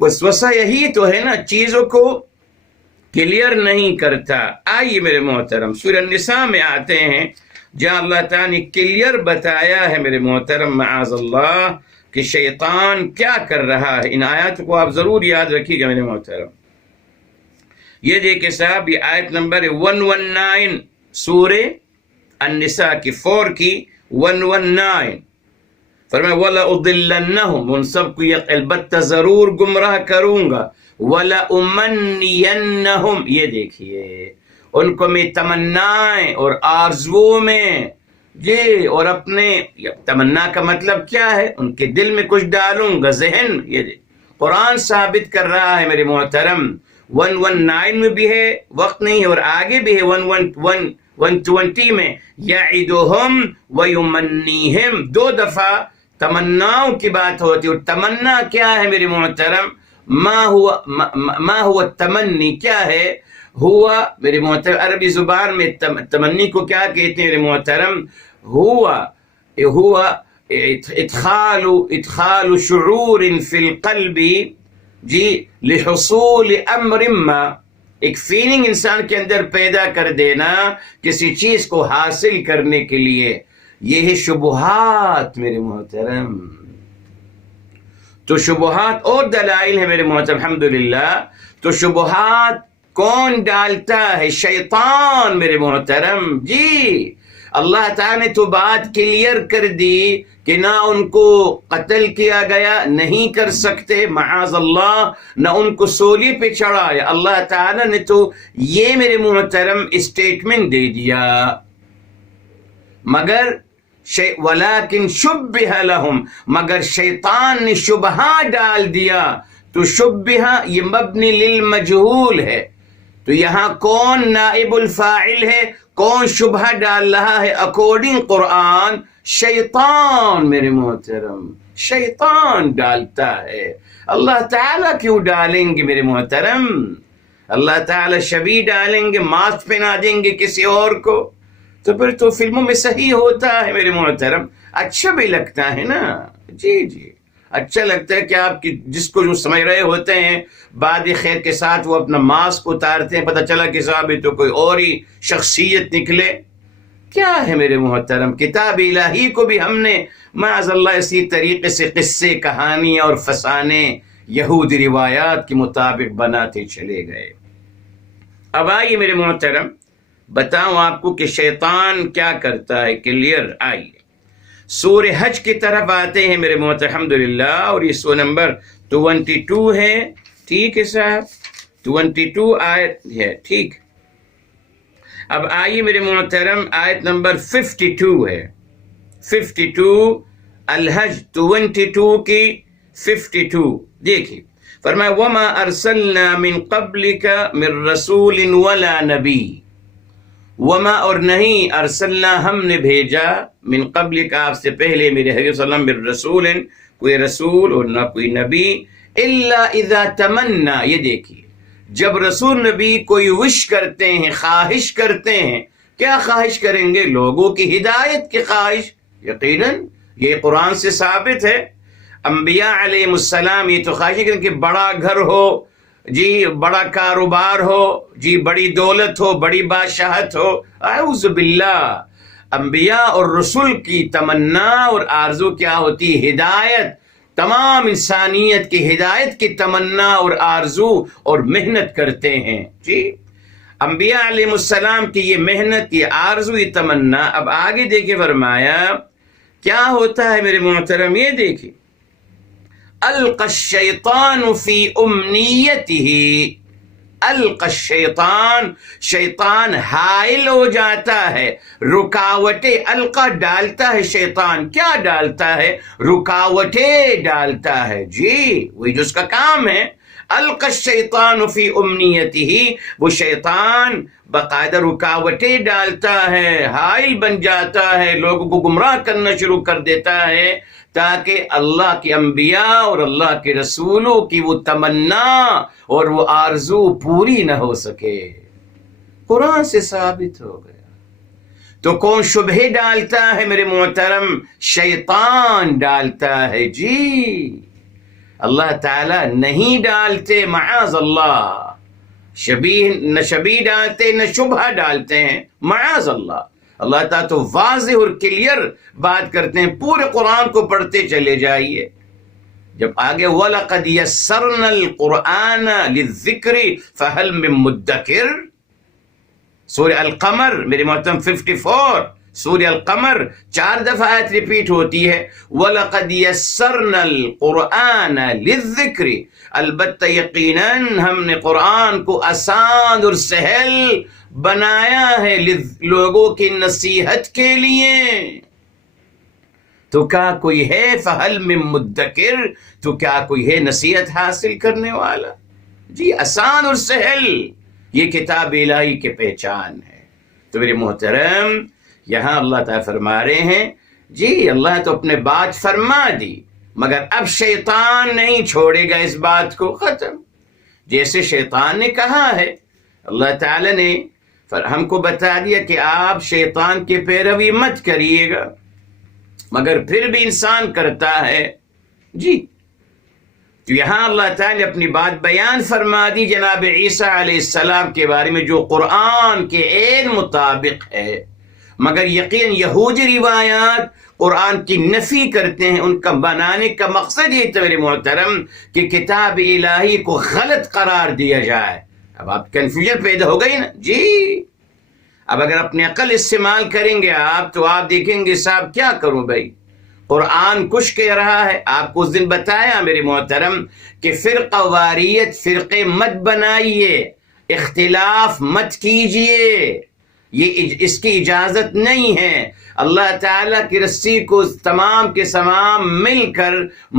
وسوسہ یہی تو ہے نا، چیزوں کو کلیئر نہیں کرتا۔ آئیے میرے محترم سورہ النساء میں آتے ہیں، جہاں اللہ تعالیٰ نے کلیئر بتایا ہے میرے محترم معاذ اللہ کہ شیطان کیا کر رہا ہے۔ ان آیات کو آپ ضرور یاد رکھیے گا میرے محترم۔ یہ دیکھیں صاحب، یہ آیت نمبر 119 سورہ النساء کی 4 کی 119۔ فرمایا وَلَأُضِلَّنَّهُمْ، ان سب کو البتہ ضرور گمراہ کروں گا، وَلَأُمَنِّيَنَّهُمْ، یہ دیکھیے ان کو میں تمنائیں اور آرزوؤں میں، جی، اور اپنے تمنا کا مطلب کیا ہے؟ ان کے دل میں کچھ ڈالوں گا، ذہن، یہ قرآن ثابت کر رہا ہے میرے محترم۔ 119 میں بھی ہے، وقت نہیں ہے، اور آگے بھی ہے 120 میں یعدہم ویمنیہم 2 دفعہ تمناؤں کی بات ہوتی ہے. اور تمنا کیا ہے میرے محترم؟ ما ہوا التمنی کیا ہے؟ ہوا میرے محترم عربی زبان میں تمنی کو کیا کہتے ہیں میرے محترم؟ ہوا ادخال شعور فی القلب جی لحصول امر ما، ایک فیلنگ انسان کے اندر پیدا کر دینا کسی چیز کو حاصل کرنے کے لیے. یہ ہے شبہات میرے محترم. تو شبہات اور دلائل ہیں میرے محترم الحمدللہ. تو شبہات کون ڈالتا ہے؟ شیطان میرے محترم. جی اللہ تعالیٰ نے تو بات کلیئر کر دی کہ نہ ان کو قتل کیا گیا، نہیں کر سکتے معاذ اللہ، نہ ان کو سولی پہ چڑھایا. اللہ تعالیٰ نے تو یہ میرے محترم اسٹیٹمنٹ دے دیا. مگر وَلَكِنْ شُبِّهَ لَهُمْ، مگر شیطان نے شبہہ ڈال دیا. تو شبہہ یہ مبنی للمجہول ہے. تو یہاں کون نائب الفاعل ہے؟ کون شبہہ ڈال رہا ہے اکارڈنگ قرآن؟ شیطان میرے محترم. شیطان ڈالتا ہے. اللہ تعالیٰ کیوں ڈالیں گے میرے محترم؟ اللہ تعالیٰ شبیہ ڈالیں گے، ماسک پہنا دیں گے کسی اور کو؟ تو پھر تو فلموں میں صحیح ہوتا ہے میرے محترم، اچھا بھی لگتا ہے نا. جی اچھا لگتا ہے کہ آپ کی جس کو جو سمجھ رہے ہوتے ہیں بعد خیر کے ساتھ وہ اپنا ماسک اتارتے ہیں، پتہ چلا کہ صاحب تو کوئی اور ہی شخصیت نکلے. کیا ہے میرے محترم؟ کتاب الہی کو بھی ہم نے معاذ اللہ اسی طریقے سے قصے، کہانی اور فسانے یہودی روایات کے مطابق بناتے چلے گئے. اب آئیے میرے محترم بتاؤں آپ کو کہ شیطان کیا کرتا ہے. کلیئر آئیے سورہ حج کی طرف آتے ہیں میرے محترم الحمدللہ. اور یہ سورہ نمبر 22 ہے. ٹھیک ہے صاحب، 22 آیت ہے. ٹھیک، اب آئیے میرے محترم آیت نمبر 52 ہے. 52 الحج 22 کی 52 دیکھیے. فرمایا وما ارسلنا من قبلک من رسول ولا نبی. وما اور نہیں، ارسلنا ہم نے بھیجا، من قبل کا آپ سے پہلے میرے حبیب صلی اللہ علیہ وسلم، بالرسول کوئی رسول اور نہ کوئی نبی، الا اذا تمنا. یہ دیکھیے جب رسول نبی کوئی وش کرتے ہیں، خواہش کرتے ہیں، کیا خواہش کریں گے؟ لوگوں کی ہدایت کی خواہش. یقیناً یہ قرآن سے ثابت ہے. انبیاء علیہ السلام یہ تو خواہش کریں کہ بڑا گھر ہو جی، بڑا کاروبار ہو جی، بڑی دولت ہو، بڑی بادشاہت ہو. اعوذ باللہ. انبیاء اور رسول کی تمنا اور آرزو کیا ہوتی؟ ہدایت. تمام انسانیت کی ہدایت کی تمنا اور آرزو اور محنت کرتے ہیں. جی انبیاء علیہ السلام کی یہ محنت، یہ آرزو، یہ تمنا. اب آگے دیکھیں فرمایا کیا ہوتا ہے میرے محترم. یہ دیکھیں القى الشیطان فی امنیتہ. القى الشیطان، شیطان حائل ہو جاتا ہے، رکاوٹیں. القى ڈالتا ہے شیطان. کیا ڈالتا ہے؟ رکاوٹیں ڈالتا ہے. جی وہی جو اس کا کام ہے. القى الشیطان فی امنیتہ، وہ شیطان باقاعدہ رکاوٹیں ڈالتا ہے، حائل بن جاتا ہے، لوگوں کو گمراہ کرنا شروع کر دیتا ہے تاکہ اللہ کے انبیاء اور اللہ کے رسولوں کی وہ تمنا اور وہ آرزو پوری نہ ہو سکے. قرآن سے ثابت ہو گیا. تو کون شبہ ڈالتا ہے میرے محترم؟ شیطان ڈالتا ہے. جی اللہ تعالیٰ نہیں ڈالتے معاذ اللہ. نہ شبیہ ڈالتے نہ شبہ ڈالتے ہیں معاذ اللہ. اللہ تعالیٰ تو واضح اور کلیئر بات کرتے ہیں. پورے قرآن کو پڑھتے چلے جائیے. جب آگے وَلَقَدْ يَسَّرْنَا الْقُرْآنَ لِلذِّكْرِ فَهَلْ مِن مُدَّكِرٍ. سورہ القمر میرے محترم 54 سورہ القمر 4 دفعہ آیت ریپیٹ ہوتی ہے. وَلَقَدْ يَسَّرْنَا الْقُرْآنَ لِلذِّكْرِ. البتہ یقیناً ہم نے قرآن کو آسان اور سہل بنایا ہے لوگوں کی نصیحت کے لیے. تو کیا کوئی ہے فہل من مدکر؟ تو کیا کوئی ہے نصیحت حاصل کرنے والا؟ جی آسان اور سہل یہ کتاب الہی کی پہچان ہے. تو میرے محترم یہاں اللہ تعالیٰ فرما رہے ہیں جی اللہ تو اپنے بات فرما دی، مگر اب شیطان نہیں چھوڑے گا اس بات کو، ختم۔ جیسے شیطان نے کہا ہے، اللہ تعالیٰ نے ہم کو بتا دیا کہ آپ شیطان کی پیروی مت کریے گا، مگر پھر بھی انسان کرتا ہے جی۔ تو یہاں اللہ تعالیٰ نے اپنی بات بیان فرما دی جناب عیسیٰ علیہ السلام کے بارے میں، جو قرآن کے عین مطابق ہے، مگر یقین یہودی روایات قرآن کی نفی کرتے ہیں۔ ان کا بنانے کا مقصد یہ تھا میرے محترم کہ کتاب الہی کو غلط قرار دیا جائے۔ اب آپ کنفیوژن پیدا ہو گئی نا جی۔ اب اگر اپنی عقل استعمال کریں گے آپ تو آپ دیکھیں گے صاحب کیا کروں بھائی، قرآن کچھ کہہ رہا ہے۔ آپ کو اس دن بتایا میرے محترم کہ فرقہ واریت فرقے مت بنائیے، اختلاف مت کیجئے، یہ اس کی اجازت نہیں ہے۔ اللہ تعالیٰ کی رسی کو تمام کے تمام مل کر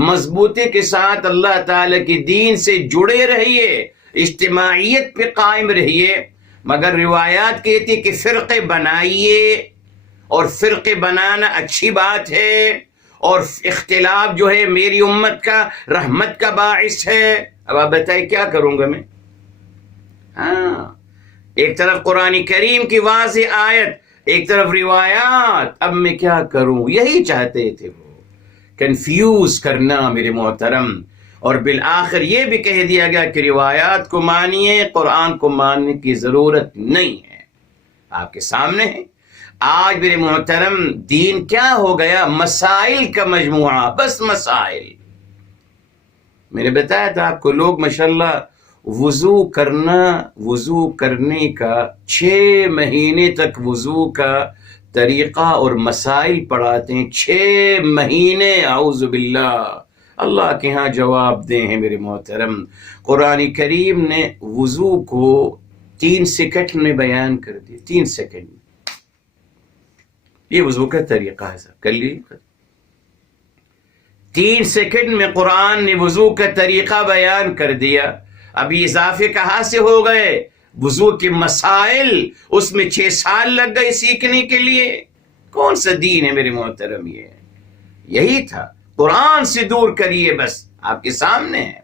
مضبوطی کے ساتھ اللہ تعالیٰ کی دین سے جڑے رہیے، اجتماعیت پہ قائم رہیے، مگر روایات کہتی کہ فرقے بنائیے، اور فرقے بنانا اچھی بات ہے، اور اختلاف جو ہے میری امت کا رحمت کا باعث ہے۔ اب آپ بتائیں کیا کروں گا میں؟ ہاں، ایک طرف قرآن کریم کی واضح آیت، ایک طرف روایات، اب میں کیا کروں؟ یہی چاہتے تھے وہ، کنفیوز کرنا میرے محترم۔ اور بالآخر یہ بھی کہہ دیا گیا کہ روایات کو مانیے، قرآن کو ماننے کی ضرورت نہیں ہے۔ آپ کے سامنے ہے آج میرے محترم دین کیا ہو گیا؟ مسائل کا مجموعہ، بس مسائل۔ میں نے بتایا تھا آپ کو، لوگ ماشاءاللہ وضو کرنے کا 6 مہینے تک وضو کا طریقہ اور مسائل پڑھاتے ہیں، 6 مہینے، اعوذ باللہ، اللہ کے ہاں جواب دیں ہیں میرے محترم۔ قرآن کریم نے وضو کو 3 سیکنڈ میں بیان کر دیا، 3 سیکنڈ میں۔ یہ وضو کا طریقہ ہے سر، کر لیجیے۔ 3 سیکنڈ میں قرآن نے وضو کا طریقہ بیان کر دیا۔ ابھی اضافے کہاں سے ہو گئے؟ وضو کے مسائل، اس میں 6 سال لگ گئے سیکھنے کے لیے۔ کون سا دین ہے میرے محترم؟ یہ یہی تھا، قرآن سے دور کریے، بس آپ کے سامنے ہے۔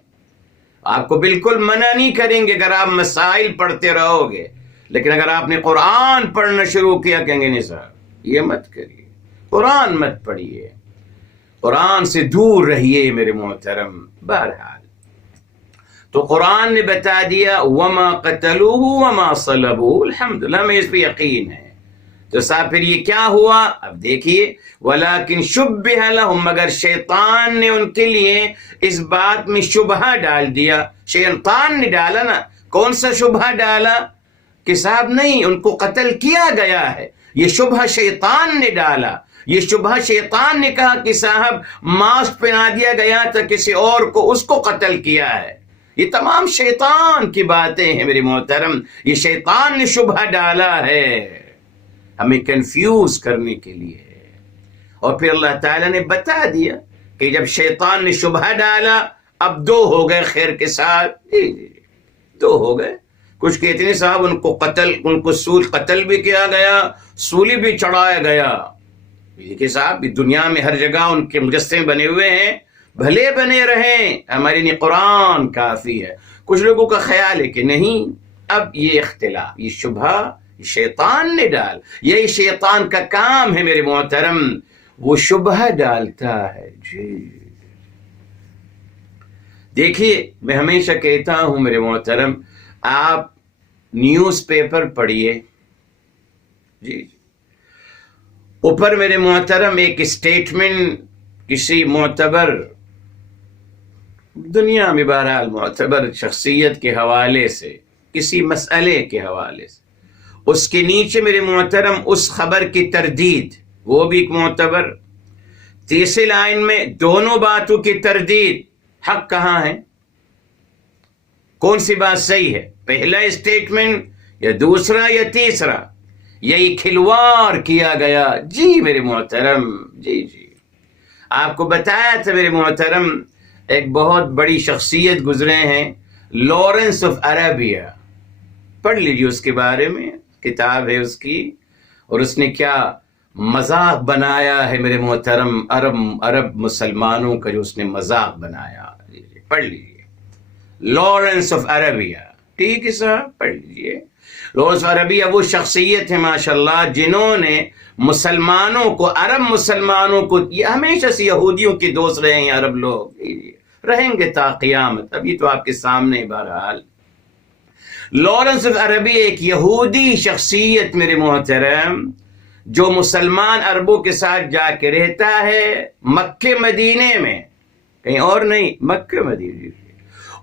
آپ کو بالکل منع نہیں کریں گے اگر آپ مسائل پڑھتے رہو گے، لیکن اگر آپ نے قرآن پڑھنا شروع کیا کہیں گے نہیں صاحب یہ مت کریے، قرآن مت پڑھیے، قرآن سے دور رہیے میرے محترم۔ بہرحال تو قرآن نے بتا دیا وما قتلوه وما صلبوه، الحمدللہ ہمیں اس پہ یقین ہے۔ تو صاحب پھر یہ کیا ہوا؟ اب دیکھیے ولیکن شبہ لہم، مگر شیطان نے ان کے لیے اس بات میں شبہ ڈال دیا۔ شیطان نے ڈالا نا، کون سا شبہ ڈالا؟ کہ صاحب نہیں، ان کو قتل کیا گیا ہے، یہ شبہ شیطان نے ڈالا۔ یہ شبہ شیطان نے کہا کہ صاحب ماسک پہنا دیا گیا تھا کسی اور کو، اس کو قتل کیا ہے۔ یہ تمام شیطان کی باتیں ہیں میرے محترم، یہ شیطان نے شبہ ڈالا ہے ہمیں کنفیوز کرنے کے لیے۔ اور پھر اللہ تعالیٰ نے بتا دیا کہ جب شیطان نے شبہ ڈالا، اب 2 ہو گئے خیر کے ساتھ، 2 ہو گئے۔ کچھ کہتے ہیں صاحب ان کو قتل بھی کیا گیا، سولی بھی چڑھایا گیا۔ دیکھیے صاحب دنیا میں ہر جگہ ان کے مجسمے بنے ہوئے ہیں، بھلے بنے رہیں، ہمارے لیے قرآن کافی ہے۔ کچھ لوگوں کا خیال ہے کہ نہیں، اب یہ اختلاف، یہ شبہ شیطان نے ڈال، یہی شیطان کا کام ہے میرے محترم، وہ شبہ ڈالتا ہے جی۔ دیکھیے میں ہمیشہ کہتا ہوں میرے محترم، آپ نیوز پیپر پڑھیے جی، اوپر میرے محترم ایک اسٹیٹمنٹ کسی معتبر دنیا میں بہرحال معتبر شخصیت کے حوالے سے، کسی مسئلے کے حوالے سے، اس کے نیچے میرے محترم اس خبر کی تردید، وہ بھی ایک معتبر۔ تیسری لائن میں دونوں باتوں کی تردید، حق کہاں ہے، کون سی بات صحیح ہے، پہلا اسٹیٹمنٹ یا دوسرا یا تیسرا، یہی کھلواڑ کیا گیا جی میرے محترم جی۔ آپ کو بتایا تھا میرے محترم، ایک بہت بڑی شخصیت گزرے ہیں، لارنس آف عربیہ، پڑھ لیجیے اس کے بارے میں، کتاب ہے اس کی اور اس نے کیا مذاق بنایا ہے میرے محترم، عرب مسلمانوں کا جو اس نے مذاق بنایا. پڑھ لیجیے لارنس آف عربیہ. ٹھیک ہے صاحب، پڑھ لیجیے. لارنس آف عربیہ وہ شخصیت ہے ماشاءاللہ جنہوں نے مسلمانوں کو، عرب مسلمانوں کو، یہ ہمیشہ سے یہودیوں کے دوست رہے ہیں عرب لوگ، رہیں گے تا قیامت. اب یہ تو آپ کے سامنے. بہرحال لارنس آف عربیہ ایک یہودی شخصیت میرے محترم، جو مسلمان عربوں کے ساتھ جا کے رہتا ہے مکہ مدینے میں، کہیں اور نہیں، مکہ مدینے.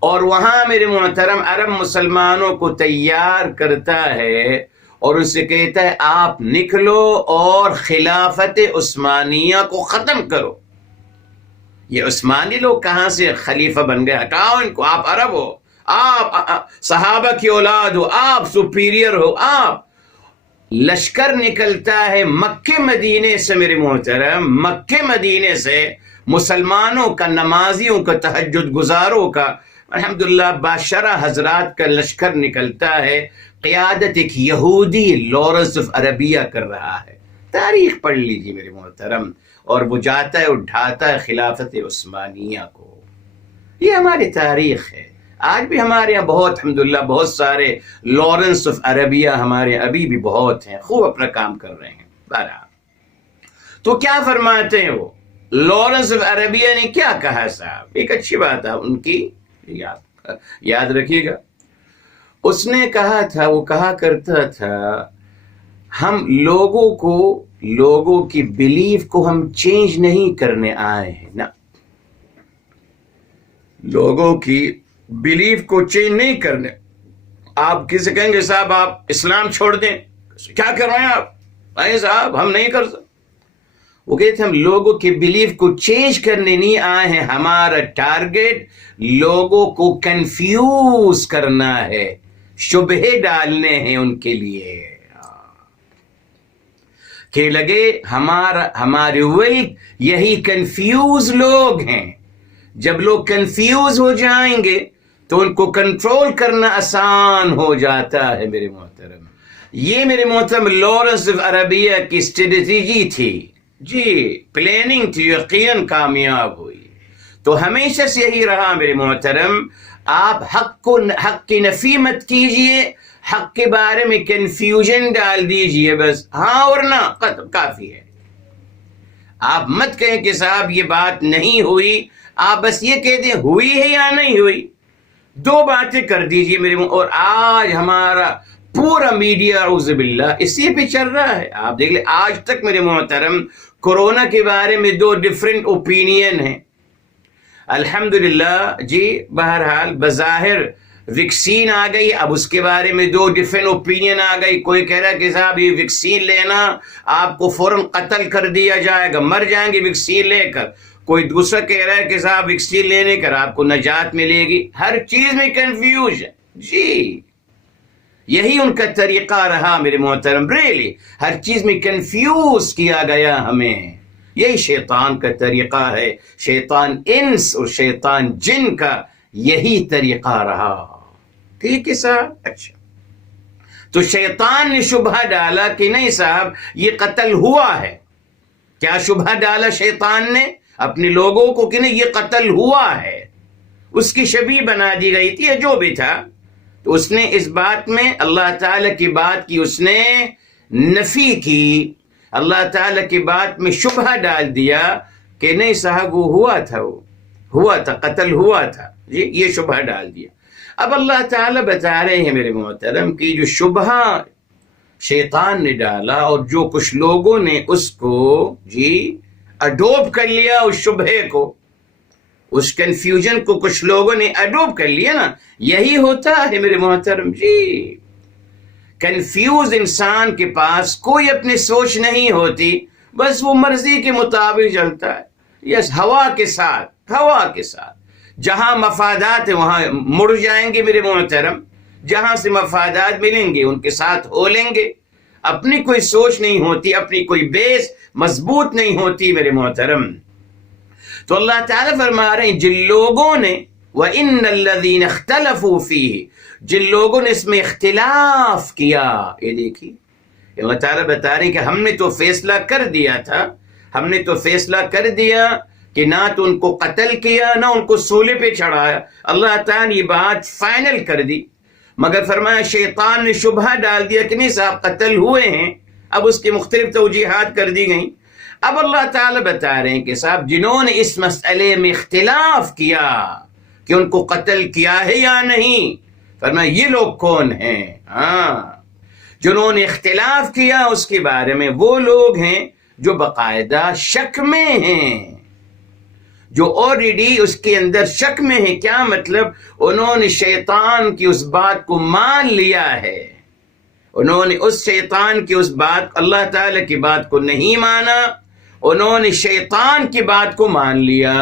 اور وہاں میرے محترم عرب مسلمانوں کو تیار کرتا ہے اور ان سے کہتا ہے آپ نکلو اور خلافت عثمانیہ کو ختم کرو. یہ عثمانی لوگ کہاں سے خلیفہ بن گئے؟ ہٹاؤ ان کو. آپ عرب ہو، آپ صحابہ کی اولاد ہو، آپ سپیریئر ہو. آپ لشکر نکلتا ہے مکہ مدینے سے میرے محترم، مکہ مدینے سے مسلمانوں کا، نمازیوں کا، تہجد گزاروں کا، الحمدللہ باشرہ حضرات کا لشکر نکلتا ہے. قیادت ایک یہودی لارنس آف عربیہ کر رہا ہے. تاریخ پڑھ لیجیے میرے محترم. اور وہ جاتا ہے، اٹھاتا ہے خلافت عثمانیہ کو. یہ ہماری تاریخ ہے. آج بھی ہمارے یہاں بہت الحمدللہ بہت سارے لارنس آف عربیہ ہمارے ابھی بھی بہت ہیں، خوب اپنا کام کر رہے ہیں. بہرحال تو کیا فرماتے ہیں وہ لارنس آف عربیہ نے کیا کہا صاحب؟ ایک اچھی بات ہے ان کی یاد رکھیے گا. اس نے کہا تھا، وہ کہا کرتا تھا ہم لوگوں کی بلیف کو ہم چینج نہیں کرنے آئے ہیں نا. لوگوں کی بلیف کو چینج نہیں کرنے. آپ کسی کہیں گے صاحب آپ اسلام چھوڑ دیں، کیا کر رہے ہیں آپ؟ نہیں صاحب ہم نہیں کر سکتے. وہ کہتے ہیں ہم لوگوں کی بلیف کو چینج کرنے نہیں آئے ہیں، ہمارا ٹارگیٹ لوگوں کو کنفیوز کرنا ہے، شبہے ڈالنے ہیں ان کے لیے کہ لگے ہمارے ملک یہی کنفیوز لوگ ہیں. جب لوگ کنفیوز ہو جائیں گے تو ان کو کنٹرول کرنا آسان ہو جاتا ہے میرے محترم. یہ میرے محترم لارنس آف عربیہ کی اسٹریٹجی تھی جی، پلاننگ تھی، یقیناً کامیاب ہوئی. تو ہمیشہ سے یہی رہا میرے محترم، آپ حق کی نفی مت کیجئے، حق کے بارے میں کنفیوژن ڈال دیجئے بس، ہاں اور نہ کافی ہے. آپ مت کہیں کہ صاحب یہ بات نہیں ہوئی، آپ بس یہ کہہ دیں ہوئی ہے یا نہیں ہوئی. دو باتیں کر دیجئے میرے. اور آج ہمارا پورا میڈیا اعوذ باللہ اسی پہ چل رہا ہے. آپ دیکھ لیں آج تک میرے محترم کورونا کے بارے میں دو ڈیفرنٹ اوپینین ہیں. الحمدللہ جی، بہرحال بظاہر ویکسین آ گئی، اب اس کے بارے میں دو ڈیفرنٹ اوپینین آ گئی. کوئی کہہ رہا ہے کہ صاحب یہ ویکسین لینا آپ کو فوراً قتل کر دیا جائے گا، مر جائیں گے ویکسین لے کر. کوئی دوسرا کہہ رہا ہے کہ صاحب ویکسین لینے کر آپ کو نجات ملے گی. ہر چیز میں کنفیوژ ہے جی. یہی ان کا طریقہ رہا میرے محترم. ریلی ہر چیز میں کنفیوز کیا گیا ہمیں. یہی شیطان کا طریقہ ہے، شیطان انس اور شیطان جن کا یہی طریقہ رہا. ٹھیک ہے صاحب. اچھا، تو شیطان نے شبہ ڈالا کہ نہیں صاحب یہ قتل ہوا ہے. کیا شبہ ڈالا شیطان نے اپنے لوگوں کو کہ نہیں یہ قتل ہوا ہے؟ اس کی شبیہ بنا دی گئی تھی یا جو بھی تھا. تو اس نے اس بات میں اللہ تعالیٰ کی بات کی اس نے نفی کی، اللہ تعالیٰ کی بات میں شبہ ڈال دیا کہ نہیں صاحب وہ ہوا تھا قتل ہوا تھا جی، یہ شبہ ڈال دیا. اب اللہ تعالیٰ بتا رہے ہیں میرے محترم کہ جو شبہ شیطان نے ڈالا اور جو کچھ لوگوں نے اس کو جی اڈوپ کر لیا، اس شبہے کو، اس کنفیوژن کو کچھ لوگوں نے اڈوپ کر لیا نا، یہی ہوتا ہے میرے محترم جی. کنفیوز انسان کے پاس کوئی اپنی سوچ نہیں ہوتی، بس وہ مرضی کے مطابق چلتا ہے. یس، ہوا کے ساتھ جہاں مفادات ہیں وہاں مڑ جائیں گے میرے محترم. جہاں سے مفادات ملیں گے ان کے ساتھ ہو لیں گے. اپنی کوئی سوچ نہیں ہوتی، اپنی کوئی بیس مضبوط نہیں ہوتی میرے محترم. تو اللہ تعالیٰ فرما رہے ہیں جن لوگوں نے وَإِنَّ الَّذِينَ اخْتَلَفُوا فِيهِ، جن لوگوں نے اس میں اختلاف کیا. یہ دیکھیے اللہ تعالیٰ بتا رہے ہیں کہ ہم نے تو فیصلہ کر دیا تھا، ہم نے تو فیصلہ کر دیا کہ نہ تو ان کو قتل کیا نہ ان کو سولے پہ چڑھایا، اللہ تعالیٰ نے یہ بات فائنل کر دی، مگر فرمایا شیطان نے شبہ ڈال دیا کہ نہیں صاحب قتل ہوئے ہیں، اب اس کی مختلف توجیحات کر دی گئیں۔ اب اللہ تعالیٰ بتا رہے ہیں کہ صاحب جنہوں نے اس مسئلے میں اختلاف کیا کہ ان کو قتل کیا ہے یا نہیں، فرمایا یہ لوگ کون ہیں؟ جنہوں نے اختلاف کیا اس کے بارے میں وہ لوگ ہیں جو باقاعدہ شک میں ہیں، جو آلریڈی اس کے اندر شک میں ہیں۔ کیا مطلب؟ انہوں نے شیطان کی اس بات کو مان لیا ہے، انہوں نے اس شیطان کی اس بات، اللہ تعالیٰ کی بات کو نہیں مانا، انہوں نے شیطان کی بات کو مان لیا۔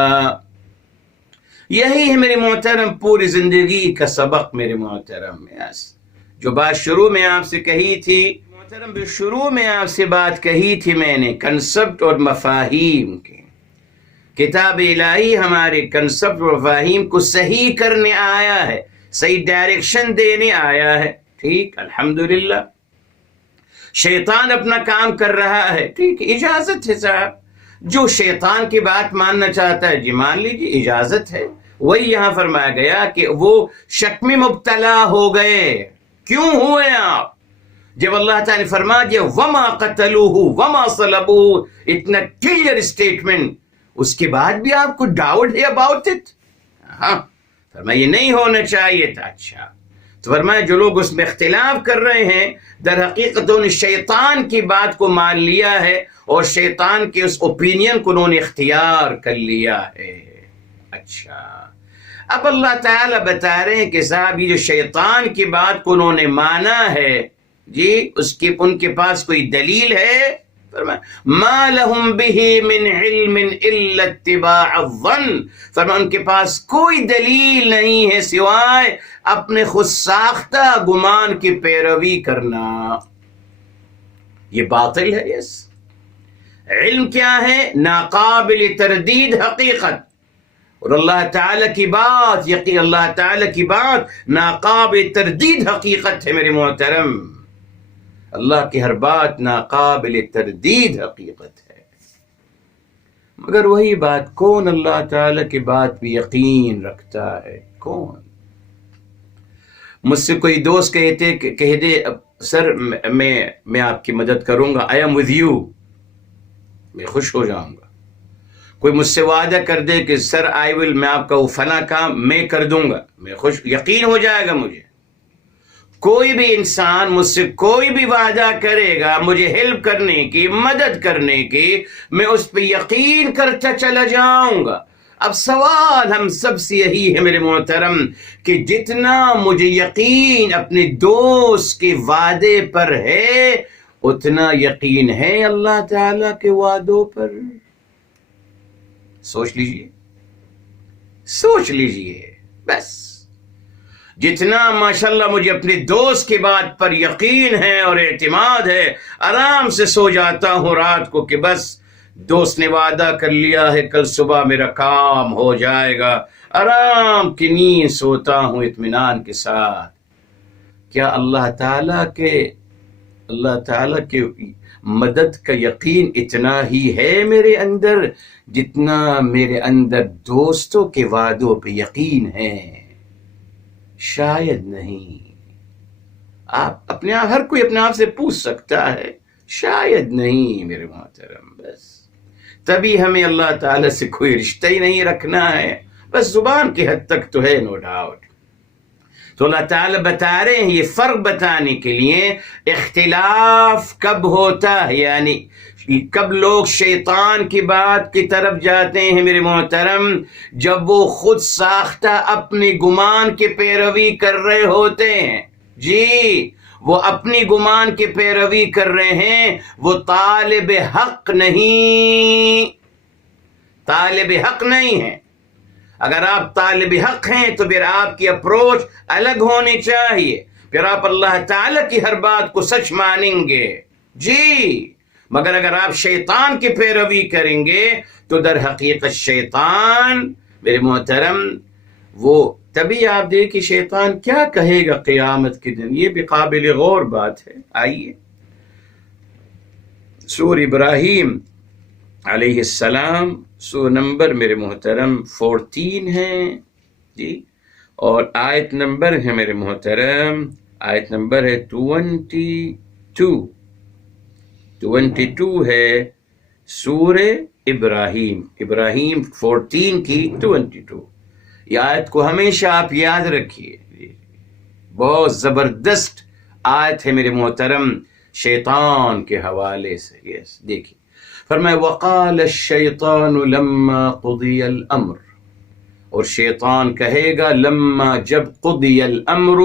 یہی ہے میرے محترم پوری زندگی کا سبق میرے محترم۔ جو بات شروع میں آپ سے کہی تھی محترم، شروع میں آپ سے بات کہی تھی میں نے کنسپٹ اور مفاہیم کی، کتاب الہی ہمارے کنسپٹ اور مفاہیم کو صحیح کرنے آیا ہے، صحیح ڈائریکشن دینے آیا ہے، ٹھیک، الحمدللہ۔ شیطان اپنا کام کر رہا ہے، ٹھیک، اجازت ہے صاحب، جو شیطان کی بات ماننا چاہتا ہے جی مان لیجیے، اجازت ہے۔ وہی یہاں فرمایا گیا کہ وہ شک میں مبتلا ہو گئے۔ کیوں ہوئے آپ؟ جب اللہ تعالیٰ نے فرما دیا وما قتلوہ وما صلبوہ، اتنا کلیئر اسٹیٹمنٹ، اس کے بعد بھی آپ کو ڈاؤٹ ہے اباؤٹ اٹ؟ ہاں، فرمایا یہ نہیں ہونا چاہیے تھا۔ اچھا، تو فرمایا جو لوگ اس میں اختلاف کر رہے ہیں در حقیقت انہوں نے شیطان کی بات کو مان لیا ہے اور شیطان کے اس اوپینین کو انہوں نے اختیار کر لیا ہے۔ اچھا، اب اللہ تعالیٰ بتا رہے ہیں کہ صاحب یہ جو شیطان کی بات کو انہوں نے مانا ہے جی، اس کی ان کے پاس کوئی دلیل ہے؟ فرمایا ما لهم به من علم الا اتباع الظن، فرمایا ان کے پاس کوئی دلیل نہیں ہے سوائے اپنے خود ساختہ گمان کی پیروی کرنا۔ یہ باطل ہے۔ یس، علم کیا ہے؟ ناقابل تردید حقیقت، اور اللہ تعالیٰ کی بات، یقین اللہ تعالیٰ کی بات ناقابل تردید حقیقت ہے میرے محترم، اللہ کی ہر بات ناقابل تردید حقیقت ہے۔ مگر وہی بات، کون اللہ تعالیٰ کی بات بھی یقین رکھتا ہے؟ کون؟ مجھ سے کوئی دوست کہہ دے سر میں آپ کی مدد کروں گا، آئی ایم ود یو، میں خوش ہو جاؤں گا۔ کوئی مجھ سے وعدہ کر دے کہ سر آئی ول، میں آپ کا وہ فلاں کام میں کر دوں گا، میں خوش، یقین ہو جائے گا مجھے۔ کوئی بھی انسان مجھ سے کوئی بھی وعدہ کرے گا مجھے ہیلپ کرنے کی، مدد کرنے کی، میں اس پہ یقین کرتا چلا جاؤں گا۔ اب سوال ہم سب سے یہی ہے میرے محترم کہ جتنا مجھے یقین اپنے دوست کے وعدے پر ہے اتنا یقین ہے اللہ تعالیٰ کے وعدوں پر؟ سوچ لیجئے، سوچ لیجئے بس۔ جتنا ماشاءاللہ مجھے اپنے دوست کی بات پر یقین ہے اور اعتماد ہے، آرام سے سو جاتا ہوں رات کو کہ بس دوست نے وعدہ کر لیا ہے کل صبح میرا کام ہو جائے گا، آرام کی نیند سوتا ہوں اطمینان کے ساتھ۔ کیا اللہ تعالیٰ کے مدد کا یقین اتنا ہی ہے میرے اندر جتنا میرے اندر دوستوں کے وعدوں پہ یقین ہے؟ شاید نہیں۔ آپ ہر کوئی اپنے آپ سے پوچھ سکتا ہے، شاید نہیں میرے محترم۔ بس تبھی ہمیں اللہ تعالیٰ سے کوئی رشتہ ہی نہیں رکھنا ہے، بس زبان کی حد تک تو ہے، نو ڈاؤٹ۔ تو اللہ تعالیٰ بتا رہے ہیں یہ فرق بتانے کے لیے اختلاف کب ہوتا ہے، یعنی کب لوگ شیطان کی بات کی طرف جاتے ہیں میرے محترم، جب وہ خود ساختہ اپنے گمان کی پیروی کر رہے ہوتے ہیں۔ جی، وہ اپنی گمان کی پیروی کر رہے ہیں، وہ طالب حق نہیں، طالب حق نہیں ہے۔ اگر آپ طالب حق ہیں تو پھر آپ کی اپروچ الگ ہونی چاہیے، پھر آپ اللہ تعالیٰ کی ہر بات کو سچ مانیں گے۔ جی، مگر اگر آپ شیطان کی پیروی کریں گے تو در حقیقت شیطان میرے محترم وہ تبھی آپ دیکھیں شیطان کیا کہے گا قیامت کے دن، یہ بھی قابل غور بات ہے۔ آئیے سور ابراہیم علیہ السلام سور نمبر میرے محترم 14 ہیں جی، اور آیت نمبر ہے میرے محترم، آیت نمبر ہے 22 ہے سور ابراہیم 14 کی 22۔ یہ آیت کو ہمیشہ آپ یاد رکھیے، بہت زبردست آیت ہے میرے محترم شیطان کے حوالے سے۔ یس دیکھیے، فرمائے وقال الشیطان لما قضی الامر، اور شیطان کہے گا لما، جب قضی الامر،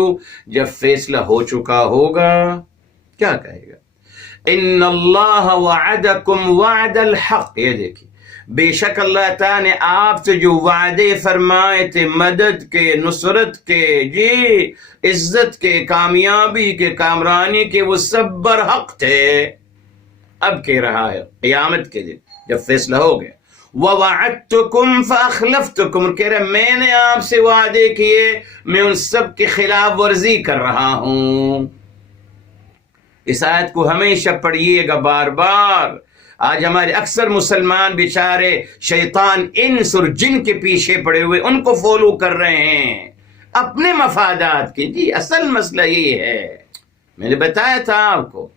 جب فیصلہ ہو چکا ہوگا، کیا کہے گا؟ ان اللہ وعدکم وعد الحق، یہ دیکھیے بے شک اللہ تعالیٰ نے آپ سے جو وعدے فرمائے تھے مدد کے، نصرت کے، جی عزت کے، کامیابی کے، کامرانی کے، وہ سب برحق تھے۔ اب کہہ رہا ہے قیامت کے دن جب فیصلہ ہو گیا، وَوَعَدْتُكُمْ فَأَخْلَفْتُكُمْ، کہہ رہے میں نے آپ سے وعدے کیے، میں ان سب کی خلاف ورزی کر رہا ہوں۔ اس آیت کو ہمیشہ پڑھیے گا بار بار۔ آج ہمارے اکثر مسلمان بیچارے شیطان انس اور جن کے پیچھے پڑے ہوئے ان کو فالو کر رہے ہیں اپنے مفادات کے۔ جی اصل مسئلہ یہ ہے، میں نے بتایا تھا آپ کو،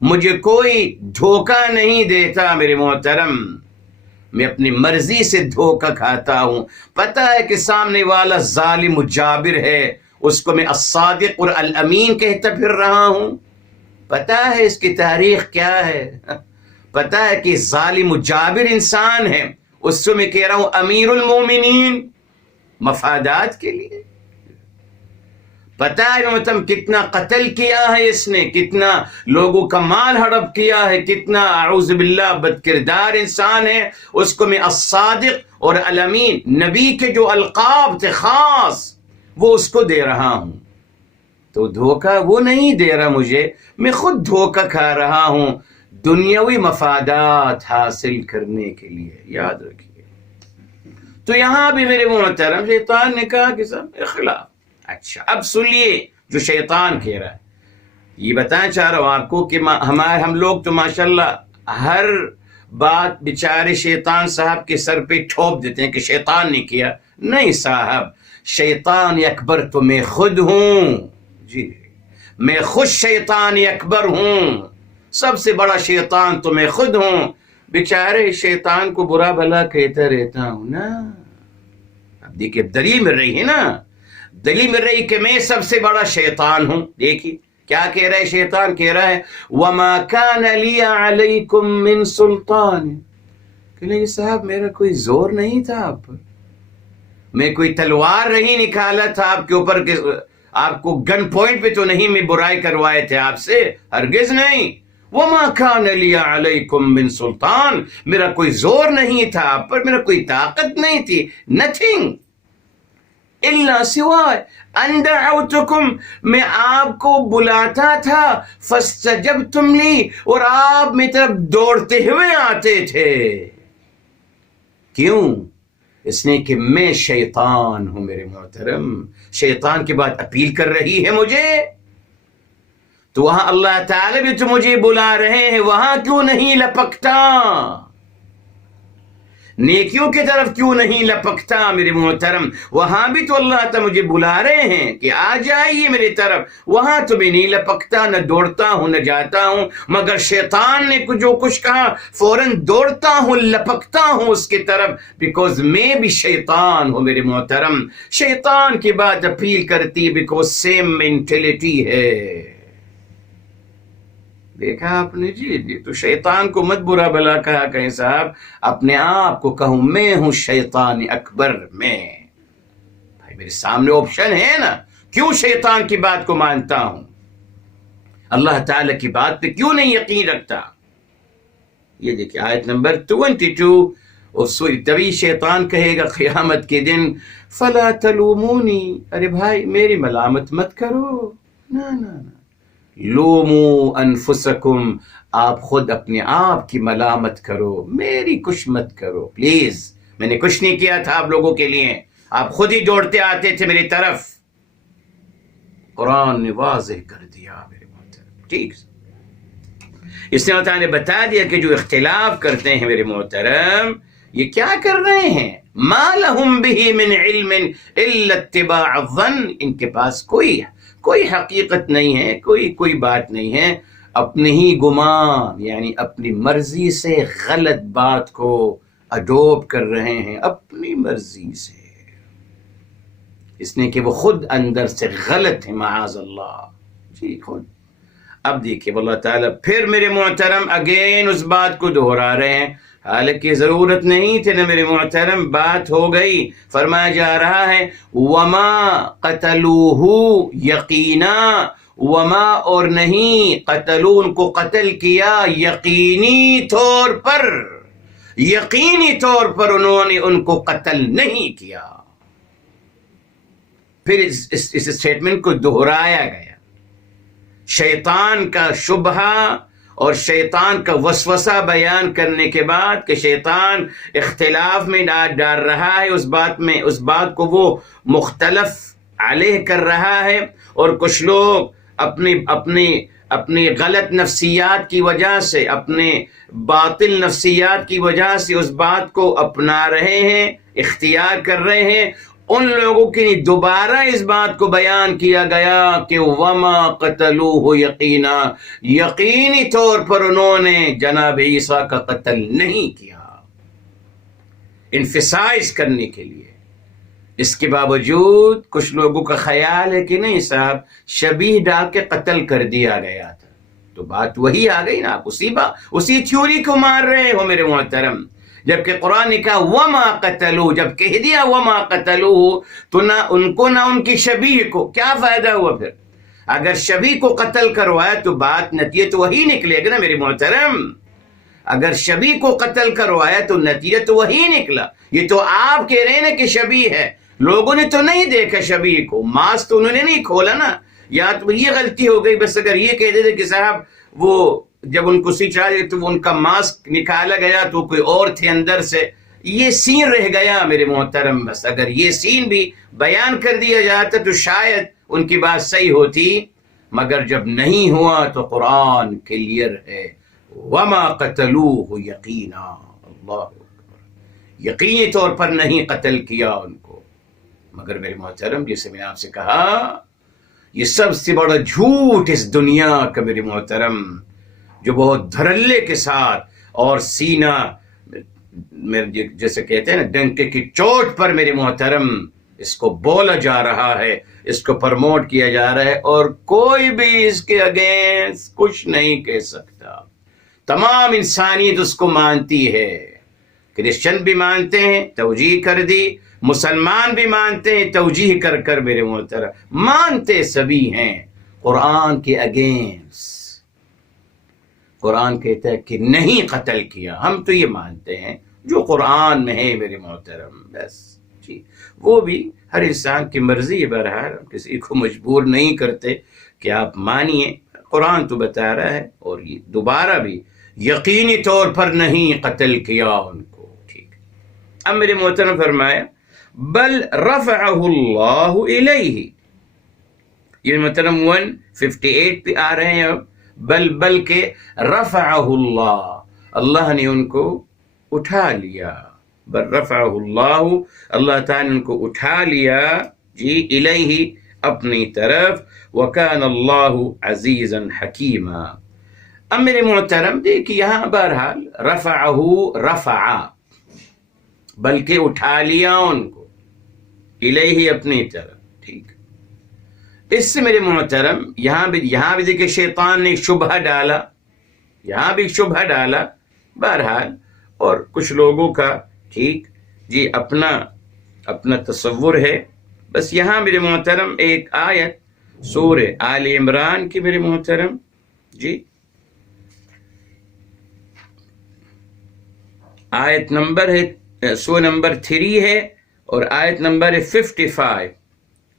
مجھے کوئی دھوکہ نہیں دیتا میرے محترم، میں اپنی مرضی سے دھوکہ کھاتا ہوں۔ پتہ ہے کہ سامنے والا ظالم و جابر ہے، اس کو میں الصادق اور الامین کہتا پھر رہا ہوں۔ پتہ ہے اس کی تاریخ کیا ہے، پتہ ہے کہ ظالم و جابر انسان ہے، اس سے میں کہہ رہا ہوں امیر المومنین، مفادات کے لیے۔ پتہ ہے مطلب کتنا قتل کیا ہے اس نے، کتنا لوگوں کا مال ہڑپ کیا ہے، کتنا اعوذ باللہ بد کردار انسان ہے، اس کو میں الصادق اور الامین، نبی کے جو القاب تھے خاص، وہ اس کو دے رہا ہوں۔ تو دھوکہ وہ نہیں دے رہا مجھے، میں خود دھوکہ کھا رہا ہوں دنیاوی مفادات حاصل کرنے کے لیے، یاد رکھیے۔ تو یہاں بھی میرے محترم شیطان نے کہا کہ سب اخلاف۔ اچھا اب سنیے جو شیطان کہہ رہا ہے، یہ بتانا چاہ رہا ہوں آپ کو کہ ہم لوگ تو ماشاءاللہ ہر بات بیچارے شیطان صاحب کے سر پہ ٹھوپ دیتے ہیں کہ شیطان نے کیا۔ نہیں صاحب، شیطان اکبر تو میں خود ہوں، جی میں خود شیطان اکبر ہوں، سب سے بڑا شیطان تو میں خود ہوں۔ بیچارے شیطان کو برا بھلا کہتا رہتا ہوں نا۔ اب دیکھیے دلیل مل رہی ہے نا، دلیل مل رہی کہ میں سب سے بڑا شیطان ہوں۔ دیکھیے کیا کہہ رہا ہے شیطان، کہہ رہا ہے وَمَا كَانَ لِيَ عَلَيْكُمْ مِنْ سُلْطَانٍ، کہ نہیں صاحب میرا کوئی زور نہیں تھا آپ پر، میں کوئی تلوار نہیں نکالا تھا آپ کے اوپر، کہ آپ کو گن پوائنٹ پہ تو نہیں میں برائی کروائے تھے آپ سے، ہرگز نہیں۔ وَمَا كَانَ لِيَ عَلَيْكُمْ مِنْ سُلْطَانٍ، میرا کوئی زور نہیں تھا آپ پر، میرا کوئی طاقت نہیں تھی، نتھنگ الا سوائے ان دعوتکم، میں آپ کو بلاتا تھا، فاستجبتم لی، اور آپ میری طرف دوڑتے ہوئے آتے تھے۔ کیوں؟ اس نے کہ میں شیطان ہوں میرے محترم، شیطان کی بات اپیل کر رہی ہے مجھے، تو وہاں اللہ تعالی بھی تو مجھے بلا رہے ہیں، وہاں کیوں نہیں لپکتا، نیکیوں کی طرف کیوں نہیں لپکتا میرے محترم؟ وہاں بھی تو اللہ تعالیٰ مجھے بلا رہے ہیں کہ آ جائیے میری طرف، وہاں تو میں نہیں لپکتا، نہ دوڑتا ہوں نہ جاتا ہوں، مگر شیطان نے جو کچھ کہا فوراً دوڑتا ہوں، لپکتا ہوں اس کی طرف، بیکوز میں بھی شیطان ہوں میرے محترم۔ شیطان کی بات اپیل کرتی بیکوز سیم مینٹلٹی ہے۔ دیکھا آپ نے؟ جی تو شیطان کو مت برا بھلا کہا کہیں صاحب، اپنے آپ کو کہوں میں ہوں شیطان اکبر، میں بھائی میرے سامنے آپشن ہے نا، کیوں شیطان کی بات کو مانتا ہوں، اللہ تعالی کی بات پہ کیوں نہیں یقین رکھتا؟ یہ دیکھیں آیت نمبر 22، اور تبھی شیطان کہے گا قیامت کے دن فلا تلومونی، ارے بھائی میری ملامت مت کرو، نا نا نا، لومو انفسکم، آپ خود اپنے آپ کی ملامت کرو، میری کچھ مت کرو پلیز، میں نے کچھ نہیں کیا تھا آپ لوگوں کے لیے، آپ خود ہی دوڑتے آتے تھے میری طرف۔ قرآن نے واضح کر دیا میرے محترم، ٹھیک۔ اس نے اللہ تعالیٰ نے بتا دیا کہ جو اختلاف کرتے ہیں میرے محترم یہ کیا کر رہے ہیں، ما لہم بہ من علم الا اتباع الظن، ان کے پاس کوئی حقیقت نہیں ہے، کوئی بات نہیں ہے، اپنے ہی گمان یعنی اپنی مرضی سے غلط بات کو اڈوپ کر رہے ہیں، اپنی مرضی سے، اس نے کہ وہ خود اندر سے غلط ہے، معاذ اللہ، جی خود۔ اب دیکھیے اللہ تعالیٰ پھر میرے محترم اگین اس بات کو دہرا رہے ہیں، حالانکہ ضرورت نہیں تھی نا میرے محترم، بات ہو گئی، فرمایا جا رہا ہے وما قتلوہ، یقینا، وما اور نہیں، قتلوا ان کو قتل کیا، یقینی طور پر انہوں نے ان کو قتل نہیں کیا۔ پھر اس اسٹیٹمنٹ کو دہرایا گیا، شیطان کا شبہہ اور شیطان کا وسوسہ بیان کرنے کے بعد کہ شیطان اختلاف میں ڈال رہا ہے، اس بات کو وہ مختلف علیہ کر رہا ہے، اور کچھ لوگ اپنی غلط نفسیات کی وجہ سے، اپنے باطل نفسیات کی وجہ سے اس بات کو اپنا رہے ہیں، اختیار کر رہے ہیں، ان لوگوں کے لیے دوبارہ اس بات کو بیان کیا گیا کہ وما قتلوہ، یقینی طور پر انہوں نے جناب عیسیٰ کا قتل نہیں کیا، انفسائز کرنے کے لیے۔ اس کے باوجود کچھ لوگوں کا خیال ہے کہ نہیں صاحب شبیہ ڈال کے قتل کر دیا گیا تھا، تو بات وہی آ گئی نا، آپ اسی تھیوری کو مار رہے ہو میرے محترم، جبکہ قرآن نے کہا وما قتلوہ، جب کہہ دیا وما قتلوہ تو نہ ان کو نہ ان کی شبیہ کو، کیا فائدہ ہوا پھر؟ اگر شبیہ کو قتل کروایا تو بات نتیجہ تو وہی نکلے گا نا میرے محترم، اگر شبیہ کو قتل کروایا تو نتیجہ تو وہی نکلا۔ یہ تو آپ کہہ رہے ہیں نا کہ شبیہ ہے، لوگوں نے تو نہیں دیکھا شبیہ کو، ماس تو انہوں نے نہیں کھولا نا، یا تو یہ غلطی ہو گئی، بس اگر یہ کہہ دیتے کہ صاحب وہ جب ان کو سیچا تو ان کا ماسک نکالا گیا تو کوئی اور تھے اندر سے، یہ سین رہ گیا میرے محترم، بس اگر یہ سین بھی بیان کر دیا جاتا تو شاید ان کی بات صحیح ہوتی، مگر جب نہیں ہوا تو قرآن کلیئر ہے، وما قتلوہ یقینا، اللہ اکبر، یقینی طور پر نہیں قتل کیا ان کو۔ مگر میرے محترم جیسے میں نے آپ سے کہا یہ سب سے بڑا جھوٹ اس دنیا کا میرے محترم، جو بہت دھڑلے کے ساتھ اور سینہ جیسے کہتے ہیں نا ڈنکے کی چوٹ پر میرے محترم اس کو بولا جا رہا ہے، اس کو پرموٹ کیا جا رہا ہے، اور کوئی بھی اس کے اگینسٹ کچھ نہیں کہہ سکتا، تمام انسانیت اس کو مانتی ہے، کرسچن بھی مانتے ہیں، توجیہ کر دی، مسلمان بھی مانتے ہیں، توجیہ کر کر میرے محترم مانتے سبھی ہیں، قرآن کے اگینسٹ۔ قرآن کہتا ہے کہ نہیں قتل کیا، ہم تو یہ مانتے ہیں جو قرآن میں ہے میرے محترم، بس جی، وہ بھی ہر انسان کی مرضی ہے، بہرحال ہم کسی کو مجبور نہیں کرتے کہ آپ مانیے، قرآن تو بتا رہا ہے، اور یہ دوبارہ بھی یقینی طور پر نہیں قتل کیا ان کو، ٹھیک۔ اب میرے محترم فرمایا بل رفعہ اللہ الیہ، یہ محترم 158 پہ آ رہے ہیں اب، بل کے رفعہ اللہ نے ان کو اٹھا لیا، بل رفعہ اللہ تعالیٰ نے ان کو اٹھا لیا، جی، الیہ اپنی طرف، وکان اللہ عزیزا حکیما۔ اب میرے محترم دیکھیے یہاں بہرحال رفع بلکہ اٹھا لیا ان کو، الیہ اپنی طرف، ٹھیک۔ اس سے میرے محترم یہاں بھی دیکھیں شیطان نے ایک شبہ ڈالا، یہاں بھی ایک شبہ ڈالا بہرحال، اور کچھ لوگوں کا ٹھیک جی اپنا تصور ہے، بس یہاں میرے محترم ایک آیت سورہ آل عمران کی میرے محترم جی آیت نمبر ہے سورہ نمبر 3 ہے، اور آیت نمبر ہے 55،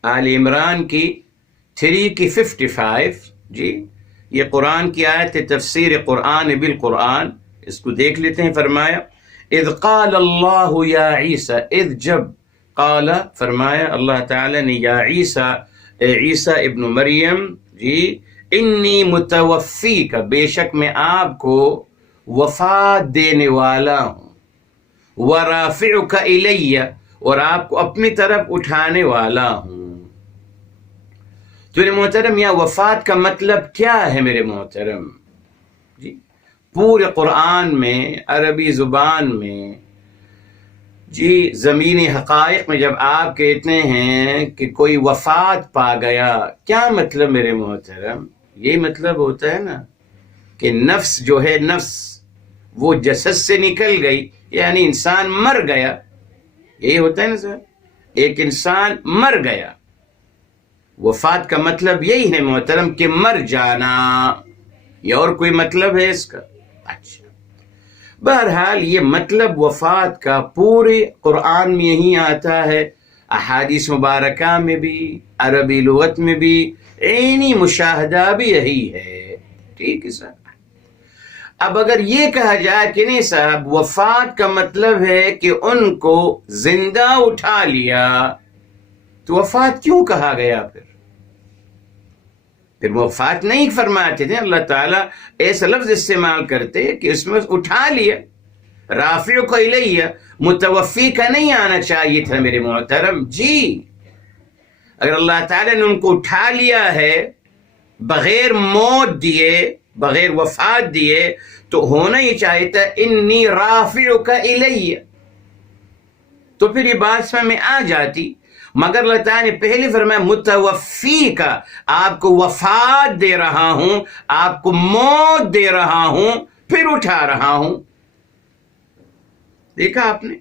آل عمران کی 3 کی 55 جی، یہ قرآن کی آیت ہے، تفسیر قرآن بالقرآن، اس کو دیکھ لیتے ہیں۔ فرمایا اذ قال اللہ یا عیسیٰ، اذ جب قال فرمایا اللہ تعالی نے یا عیسیٰ، اے عیسیٰ ابن مریم جی، انی متوفی کا، بے شک میں آپ کو وفات دینے والا ہوں، ورافعک الی، اور آپ کو اپنی طرف اٹھانے والا ہوں۔ تو میرے محترم یہاں وفات کا مطلب کیا ہے میرے محترم؟ جی پورے قرآن میں، عربی زبان میں، جی زمینی حقائق میں جب آپ کہتے ہیں کہ کوئی وفات پا گیا، کیا مطلب میرے محترم؟ یہ مطلب ہوتا ہے نا کہ نفس جو ہے، نفس وہ جسد سے نکل گئی، یعنی انسان مر گیا، یہی ہوتا ہے نا سر، ایک انسان مر گیا۔ وفات کا مطلب یہی ہے محترم کہ مر جانا، یا اور کوئی مطلب ہے اس کا؟ اچھا، بہرحال یہ مطلب وفات کا پورے قرآن میں یہی آتا ہے، احادیث مبارکہ میں بھی، عربی لغت میں بھی، عینی مشاہدہ بھی یہی ہے۔ ٹھیک ہے سر، اب اگر یہ کہا جائے کہ نہیں صاحب وفات کا مطلب ہے کہ ان کو زندہ اٹھا لیا، تو وفات کیوں کہا گیا پھر وفات نہیں فرماتے تھے، اللہ تعالیٰ ایسا لفظ استعمال کرتے کہ اس میں اٹھا لیا، رافع کو الیہ، متوفی کا نہیں آنا چاہیے تھا میرے محترم۔ جی اگر اللہ تعالیٰ نے ان کو اٹھا لیا ہے بغیر موت دیے، بغیر وفات دیے، تو ہونا ہی چاہیے تھا انی رافعک الیہ، تو پھر یہ بات سمجھ میں آ جاتی۔ مگر اللہ تعالیٰ نے پہلے فرمایا متوفی کا، آپ کو وفات دے رہا ہوں، آپ کو موت دے رہا ہوں، پھر اٹھا رہا ہوں۔ دیکھا آپ نے؟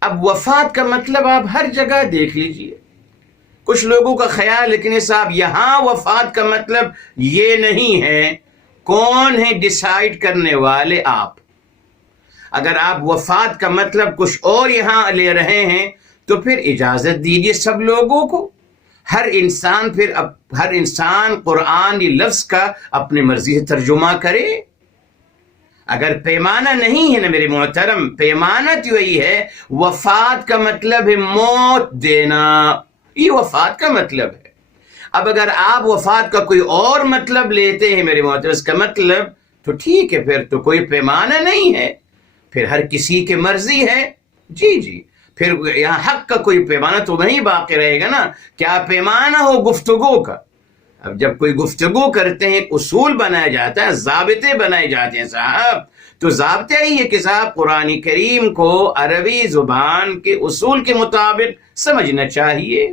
اب وفات کا مطلب آپ ہر جگہ دیکھ لیجئے، کچھ لوگوں کا خیال لیکن صاحب یہاں وفات کا مطلب یہ نہیں ہے۔ کون ہے ڈیسائیڈ کرنے والے؟ آپ۔ اگر آپ وفات کا مطلب کچھ اور یہاں لے رہے ہیں تو پھر اجازت دیجیے سب لوگوں کو، ہر انسان قرآنی لفظ کا اپنی مرضی سے ترجمہ کرے۔ اگر پیمانہ نہیں ہے نا میرے محترم، پیمانہ تو یہی ہے، وفات کا مطلب ہے موت دینا، یہ وفات کا مطلب ہے۔ اب اگر آپ وفات کا کوئی اور مطلب لیتے ہیں میرے محترم، اس کا مطلب تو ٹھیک ہے، پھر تو کوئی پیمانہ نہیں ہے، پھر ہر کسی کی مرضی ہے۔ جی جی، پھر یہاں حق کا کوئی پیمانہ تو نہیں باقی رہے گا نا، کیا پیمانہ ہو گفتگو کا۔ اب جب کوئی گفتگو کرتے ہیں، اصول بنایا جاتا ہے، ضابطے بنائے جاتے ہیں صاحب، تو ضابطہ ہی ہے کہ صاحب قرآن کریم کو عربی زبان کے اصول کے مطابق سمجھنا چاہیے۔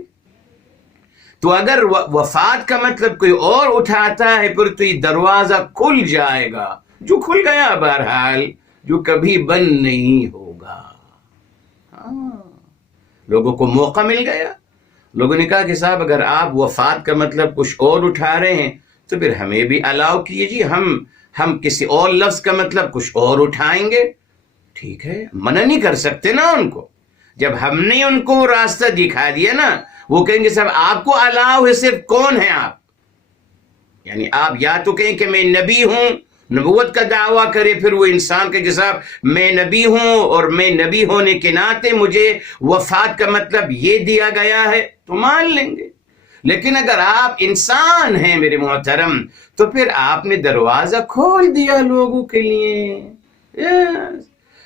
تو اگر وفات کا مطلب کوئی اور اٹھاتا ہے پھر تو یہ دروازہ کھل جائے گا، جو کھل گیا بہرحال، جو کبھی بند نہیں ہوگا۔ لوگوں کو موقع مل گیا، لوگوں نے کہا کہ صاحب اگر آپ وفات کا مطلب کچھ اور اٹھا رہے ہیں تو پھر ہمیں بھی الاؤ کیجیے، ہم کسی اور لفظ کا مطلب کچھ اور اٹھائیں گے۔ ٹھیک ہے، منع نہیں کر سکتے نا ان کو، جب ہم نے ان کو راستہ دکھا دیا نا، وہ کہیں گے صاحب آپ کو الاؤ ہے، صرف کون ہیں آپ؟ یعنی آپ یا تو کہیں کہ میں نبی ہوں، نبوت کا دعویٰ کرے، پھر وہ انسان کے صاحب میں نبی ہوں اور میں نبی ہونے کے ناطے مجھے وفات کا مطلب یہ دیا گیا ہے تو مان لیں گے۔ لیکن اگر آپ انسان ہیں میرے محترم تو پھر آپ نے دروازہ کھول دیا لوگوں کے لیے۔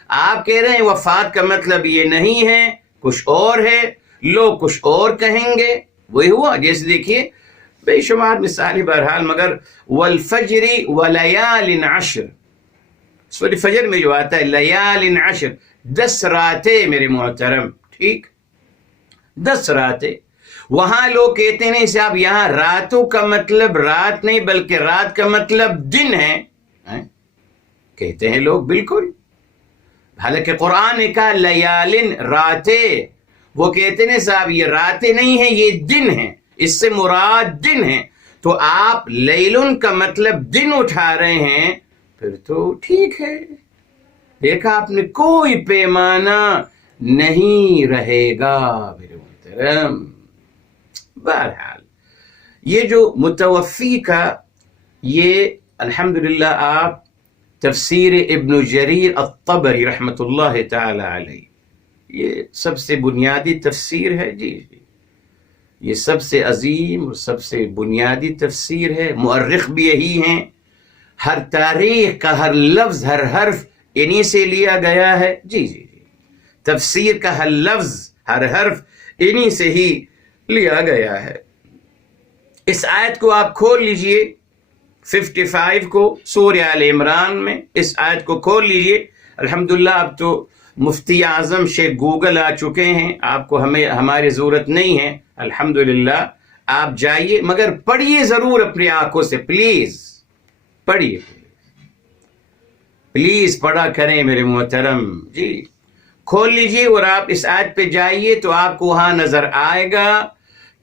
آپ کہہ رہے ہیں وفات کا مطلب یہ نہیں ہے، کچھ اور ہے، لوگ کچھ اور کہیں گے، وہی ہوا۔ جیسے دیکھیے بے شمار مثالی بہرحال، مگر والفجر ولیال عشر، سورہ فجر میں جو آتا ہے لیال عشر، 10 راتیں میرے محترم، ٹھیک، 10 راتیں۔ وہاں لوگ کہتے ہیں صاحب یہاں راتوں کا مطلب رات نہیں بلکہ رات کا مطلب دن ہے، کہتے ہیں لوگ، بالکل، حالانکہ قرآن نے کہا لیال راتیں، وہ کہتے ہیں صاحب یہ راتیں نہیں ہیں، یہ دن ہیں، اس سے مراد دن ہے۔ تو آپ لیلن کا مطلب دن اٹھا رہے ہیں، پھر تو ٹھیک ہے، دیکھا آپ نے، کوئی پیمانہ نہیں رہے گا میرے محترم۔ بہرحال یہ جو متوفی کا، یہ الحمدللہ آپ تفسیر ابن جریر الطبری رحمۃ اللہ تعالی علیہ، یہ سب سے بنیادی تفسیر ہے۔ جی جی، یہ سب سے عظیم اور سب سے بنیادی تفسیر ہے. مؤرخ بھی یہی ہیں. ہر تاریخ کا ہر لفظ ہر حرف انہی سے لیا گیا ہے. جی جی جی تفسیر کا ہر لفظ ہر حرف انہی سے ہی لیا گیا ہے. اس آیت کو آپ کھول لیجئے 55 کو سورہ آل عمران میں اس آیت کو کھول لیجئے. الحمدللہ اب تو مفتی اعظم شیخ گوگل آ چکے ہیں. آپ کو ہماری ضرورت نہیں ہے. الحمدللہ آپ جائیے مگر پڑھیے ضرور اپنی آنکھوں سے. پلیز پڑھیے پلیز پڑھا کریں میرے محترم. جی کھول لیجئے اور آپ اس آیت پہ جائیے تو آپ کو وہاں نظر آئے گا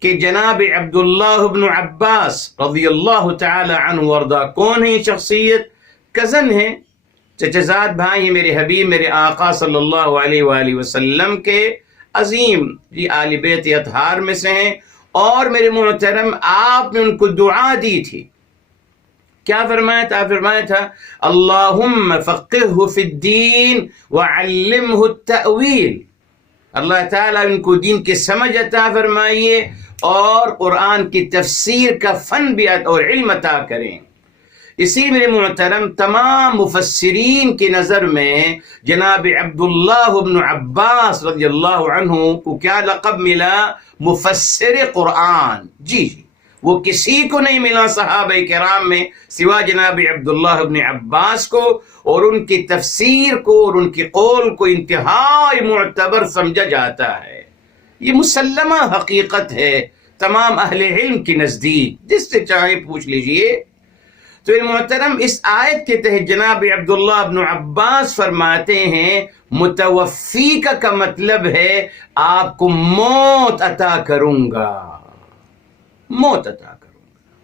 کہ جناب عبداللہ بن عباس رضی اللہ تعالی عنہ وارضا کون ہے؟ شخصیت کزن ہے، چچزاد بھائی ہیں میرے حبیب میرے آقا صلی اللہ علیہ وآلہ وسلم کے عظیم جی آل بیت اطہار میں سے ہیں. اور میرے محترم آپ نے ان کو دعا دی تھی. کیا فرمایا تھا؟ فرمایا تھا اللہم فقہہ فی الدین وعلمہ التأویل. اللہ تعالیٰ ان کو دین کی سمجھ عطا فرمائیے اور قرآن کی تفسیر کا فن بھی اور علم عطا کریں. اسی میرے محترم تمام مفسرین کی نظر میں جناب عبداللہ بن عباس رضی اللہ عنہ کو کیا لقب ملا؟ مفسر قرآن. جی جی وہ کسی کو نہیں ملا صحابہ کرام میں سوا جناب عبداللہ بن عباس کو، اور ان کی تفسیر کو اور ان کی قول کو انتہائی معتبر سمجھا جاتا ہے. یہ مسلمہ حقیقت ہے تمام اہل علم کی نزدیک، جس سے چاہے پوچھ لیجئے. تو محترم اس آیت کے تحت جناب عبداللہ بن عباس فرماتے ہیں متوفی کا مطلب ہے آپ کو موت عطا کروں گا، موت عطا کروں گا.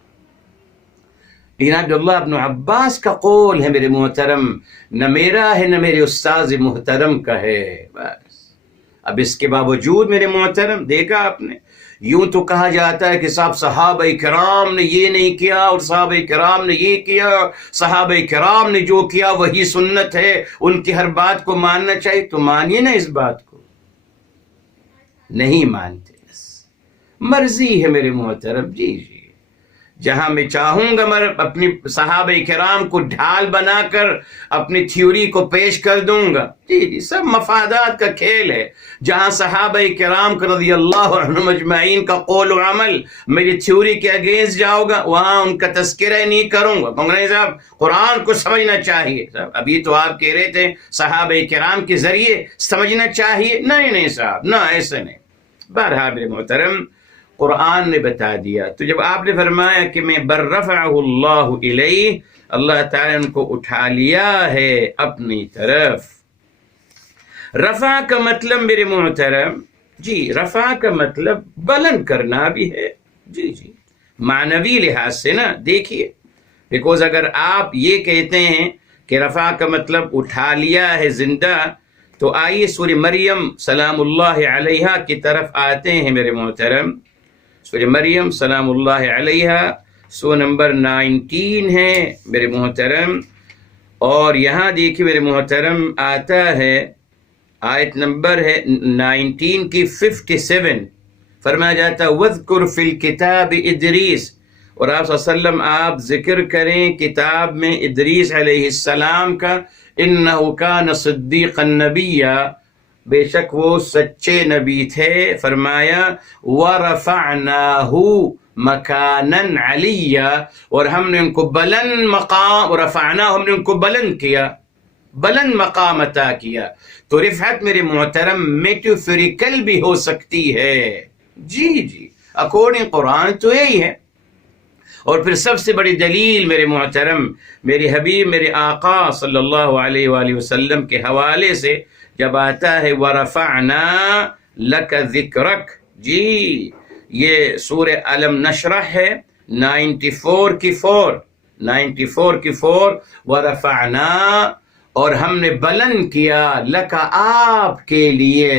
لیکن عبداللہ بن عباس کا قول ہے میرے محترم، نہ میرا ہے نہ میرے استاذ محترم کا ہے. بس اب اس کے باوجود میرے محترم دیکھا آپ نے، یوں تو کہا جاتا ہے کہ صحابہ کرام نے یہ نہیں کیا اور صحابہ کرام نے یہ کیا، صحابہ کرام نے جو کیا وہی سنت ہے، ان کی ہر بات کو ماننا چاہیے. تو مانیے نا اس بات کو. نہیں مانتے، مرضی ہے میرے محترم. جی جی جہاں میں چاہوں گا میں اپنی صحابہ کرام کو ڈھال بنا کر اپنی تھیوری کو پیش کر دوں گا. جی جی سب مفادات کا کھیل ہے. جہاں صحابہ کرام کا رضی اللہ عنہم اجمعین کا قول و عمل میری تھیوری کے اگینسٹ جاؤ گا، وہاں ان کا تذکرہ نہیں کروں گا. نہیں صاحب قرآن کو سمجھنا چاہیے. ابھی تو آپ کہہ رہے تھے صحابہ کرام کے ذریعے سمجھنا چاہیے. نہیں صاحب نہ، ایسا نہیں. بہرحال میرے محترم قرآن نے بتا دیا. تو جب آپ نے فرمایا کہ میں بر رفعہ اللہ الیہ، اللہ تعالیٰ ان کو اٹھا لیا ہے اپنی طرف. رفع کا مطلب میرے محترم جی رفع کا مطلب بلند کرنا بھی ہے. جی جی معنوی لحاظ سے نا دیکھیے، بیکوز اگر آپ یہ کہتے ہیں کہ رفع کا مطلب اٹھا لیا ہے زندہ، تو آئیے سورہ مریم سلام اللہ علیہا کی طرف آتے ہیں میرے محترم. سورہ مریم سلام اللہ علیہا سورہ نمبر 19 ہے میرے محترم. اور یہاں دیکھیے میرے محترم آتا ہے آیت نمبر ہے 19 کی 57. فرمایا جاتا ہے وَاذْكُرْ فِي الْكِتَابِ إِدْرِيسَ، اور آپ صلی اللہ علیہ وسلم آپ ذکر کریں کتاب میں ادریس علیہ السلام کا. إِنَّهُ كَانَ صِدِّيقًا نَبِيًّا، بے شک وہ سچے نبی تھے. فرمایا وَرَفَعْنَاهُ مَكَانًا عَلِيًّا، اور ہم نے ان کو بلند مقام، ورفعناہ ہم نے ان کو بلند کیا، بلند مقام عطا کیا. تو رفعت میرے محترم میٹافوریکل بھی ہو سکتی ہے. جی جی اکارڈنگ قرآن تو یہی ہے. اور پھر سب سے بڑی دلیل میرے محترم میرے حبیب میرے آقا صلی اللہ علیہ وآلہ وسلم کے حوالے سے جب آتا ہے وَرَفَعْنَا لَكَ ذِكْرَكَ، جی یہ سورہ علم نشرح ہے 94 کی 4 وَرَفَعْنَا، اور ہم نے بلند کیا لَكَ آپ کے لیے،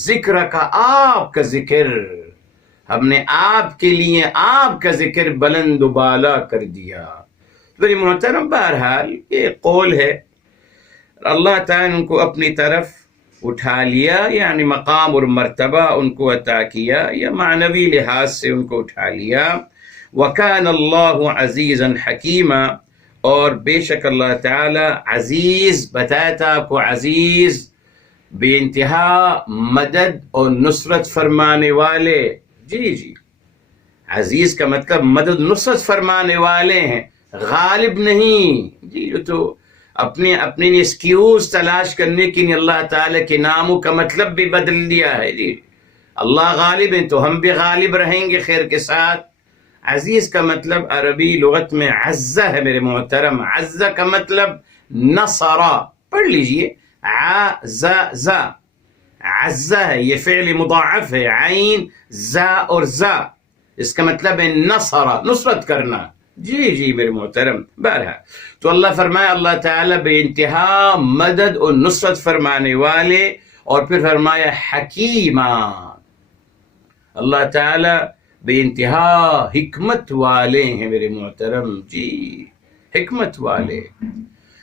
ذکر کا آپ کا ذکر، ہم نے آپ کے لیے آپ کا ذکر بلند و بالا کر دیا. میری محترم بہرحال یہ قول ہے. اللہ تعالیٰ ان کو اپنی طرف اٹھا لیا، یعنی مقام اور مرتبہ ان کو عطا کیا، یا معنوی لحاظ سے ان کو اٹھا لیا۔ وَكَانَ اللَّهُ عَزِيزًا حَكِيمًا، اور بے شک اللہ تعالی عزیز، بتایا تھا آپ کو، عزیز بے انتہا مدد اور نصرت فرمانے والے۔ جی جی، عزیز کا مطلب مدد نصرت فرمانے والے ہیں، غالب نہیں۔ جی، جو تو اپنے ایکسکیوز تلاش کرنے کے لیے اللہ تعالیٰ کے ناموں کا مطلب بھی بدل دیا ہے۔ جی، اللہ غالب ہیں تو ہم بھی غالب رہیں گے خیر کے ساتھ۔ عزیز کا مطلب عربی لغت میں عزہ ہے میرے محترم، عزہ کا مطلب نصرہ، پڑھ لیجئے، عزہ عزہ ہے، یہ فعل مضاعف ہے، عین زا اور زا، اس کا مطلب ہے نصرہ، نصرت کرنا۔ جی جی میرے محترم، بہرحال تو اللہ فرمایا اللہ تعالیٰ بے انتہا مدد اور نصرت فرمانے والے، اور پھر فرمایا حکیمہ، اللہ تعالیٰ بے انتہا حکمت والے ہیں میرے محترم۔ جی، حکمت والے۔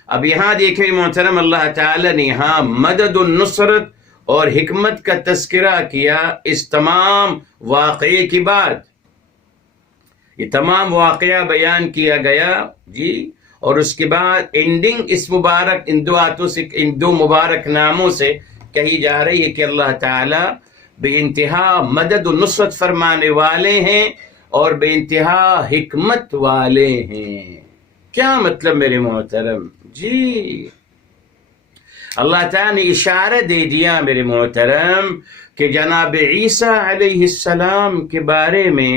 اب یہاں دیکھیں محترم، اللہ تعالیٰ نے یہاں مدد و نصرت اور حکمت کا تذکرہ کیا اس تمام واقعے کے بعد۔ یہ تمام واقعہ بیان کیا گیا، جی، اور اس کے بعد اینڈنگ اس مبارک ان دو مبارک ناموں سے کہی جا رہی ہے کہ اللہ تعالیٰ بے انتہا مدد و نصرت فرمانے والے ہیں اور بے انتہا حکمت والے ہیں۔ کیا مطلب میرے محترم؟ جی، اللہ تعالیٰ نے اشارہ دے دیا میرے محترم کہ جناب عیسیٰ علیہ السلام کے بارے میں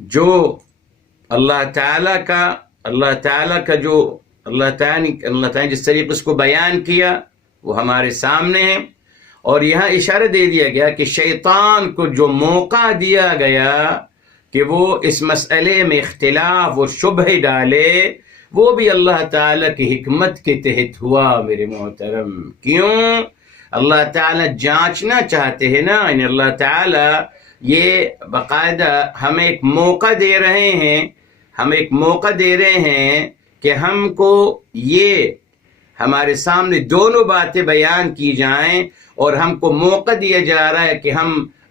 جو اللہ تعالیٰ نے جس طریقے اس کو بیان کیا وہ ہمارے سامنے ہے، اور یہاں اشارہ دے دیا گیا کہ شیطان کو جو موقع دیا گیا کہ وہ اس مسئلے میں اختلاف و شبہ ڈالے، وہ بھی اللہ تعالیٰ کی حکمت کے تحت ہوا میرے محترم۔ کیوں؟ اللہ تعالیٰ جانچنا چاہتے ہیں نا، یعنی اللہ تعالیٰ یہ باقاعدہ ہمیں ایک موقع دے رہے ہیں کہ ہم کو یہ ہمارے سامنے دونوں باتیں بیان کی جائیں، اور ہم کو موقع دیا جا رہا ہے کہ ہم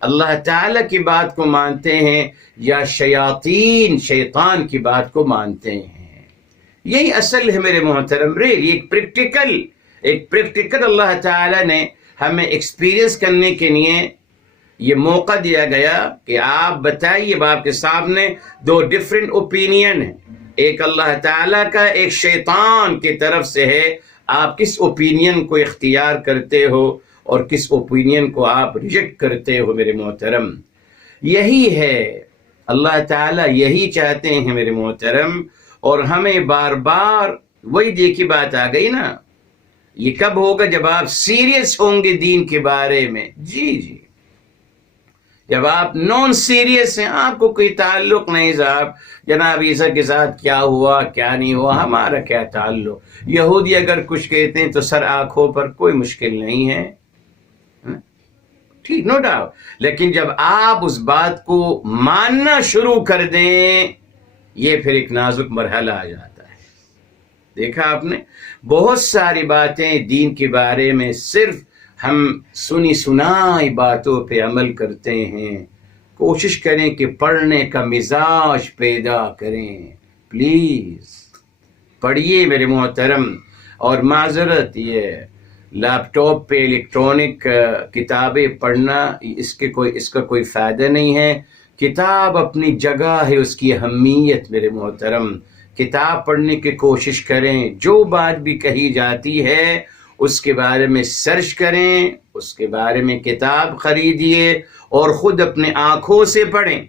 اللہ تعالیٰ کی بات کو مانتے ہیں یا شیطان کی بات کو مانتے ہیں۔ یہی اصل ہے میرے محترم، ایک پریکٹیکل اللہ تعالیٰ نے ہمیں ایکسپیرینس کرنے کے لیے یہ موقع دیا گیا کہ آپ بتائیے، آپ کے سامنے دو ڈیفرنٹ اوپینین ہیں، ایک اللہ تعالیٰ کا، ایک شیطان کی طرف سے ہے، آپ کس اوپینین کو اختیار کرتے ہو اور کس اوپینین کو آپ ریجیکٹ کرتے ہو میرے محترم۔ یہی ہے اللہ تعالیٰ، یہی چاہتے ہیں میرے محترم، اور ہمیں بار بار وہی دیکھی بات آ گئی نا، یہ کب ہوگا؟ جب آپ سیریس ہوں گے دین کے بارے میں۔ جی جی، جب آپ نان سیریس ہیں، آپ کو کوئی تعلق نہیں صاحب جناب عیسیٰ کے ساتھ کیا ہوا کیا نہیں ہوا، ہمارا کیا تعلق؟ یہودی اگر کچھ کہتے ہیں تو سر آنکھوں پر، کوئی مشکل نہیں ہے، ٹھیک، نو ڈاؤٹ۔ لیکن جب آپ اس بات کو ماننا شروع کر دیں، یہ پھر ایک نازک مرحلہ آ جاتا ہے۔ دیکھا آپ نے، بہت ساری باتیں دین کے بارے میں صرف ہم سنی سنائی باتوں پہ عمل کرتے ہیں۔ کوشش کریں کہ پڑھنے کا مزاج پیدا کریں، پلیز پڑھیے میرے محترم۔ اور معذرت، یہ لیپ ٹاپ پہ الیکٹرانک کتابیں پڑھنا اس کا کوئی فائدہ نہیں ہے۔ کتاب اپنی جگہ ہے، اس کی اہمیت میرے محترم، کتاب پڑھنے کی کوشش کریں، جو بات بھی کہی جاتی ہے اس کے بارے میں سرچ کریں، اس کے بارے میں کتاب خریدیے اور خود اپنے آنکھوں سے پڑھیں۔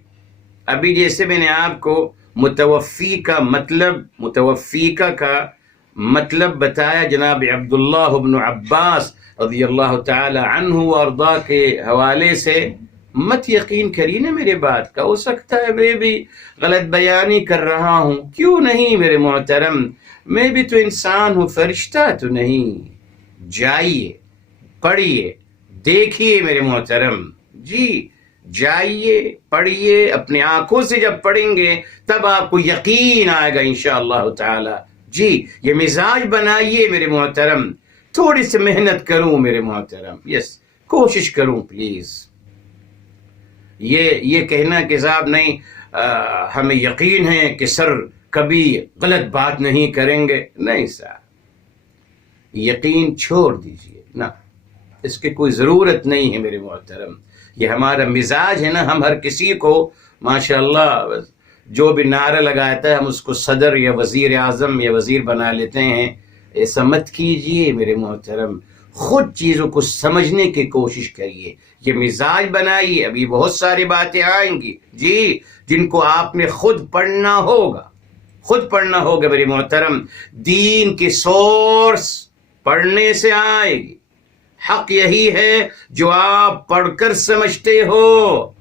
ابھی جیسے میں نے آپ کو متوفیقہ کا مطلب بتایا جناب عبداللہ بن عباس رضی اللہ تعالی عنہ وارضاہ کے حوالے سے، مت یقین کریے نا میرے بات کا، ہو سکتا ہے میں بھی غلط بیانی کر رہا ہوں، کیوں نہیں میرے محترم، میں بھی تو انسان ہوں، فرشتہ تو نہیں۔ جائیے پڑھیے دیکھیے میرے محترم، جی جائیے پڑھیے، اپنے آنکھوں سے جب پڑھیں گے تب آپ کو یقین آئے گا انشاءاللہ تعالی۔ جی یہ مزاج بنائیے میرے محترم، تھوڑی سی محنت کروں میرے محترم، یس کوشش کروں پلیز. یہ کہنا کہ صاحب نہیں ہمیں یقین ہے کہ سر کبھی غلط بات نہیں کریں گے، نہیں صاحب یقین چھوڑ دیجئے نا، اس کی کوئی ضرورت نہیں ہے میرے محترم. یہ ہمارا مزاج ہے نا، ہم ہر کسی کو ماشاءاللہ جو بھی نعرہ لگاتا ہے ہم اس کو صدر یا وزیر اعظم یا وزیر بنا لیتے ہیں. ایسا مت کیجئے میرے محترم، خود چیزوں کو سمجھنے کی کوشش کریے، یہ مزاج بنائیے. ابھی بہت ساری باتیں آئیں گی جی جن کو آپ نے خود پڑھنا ہوگا میرے محترم. دین کی سورس پڑھنے سے آئے گی. حق یہی ہے جو آپ پڑھ کر سمجھتے ہو.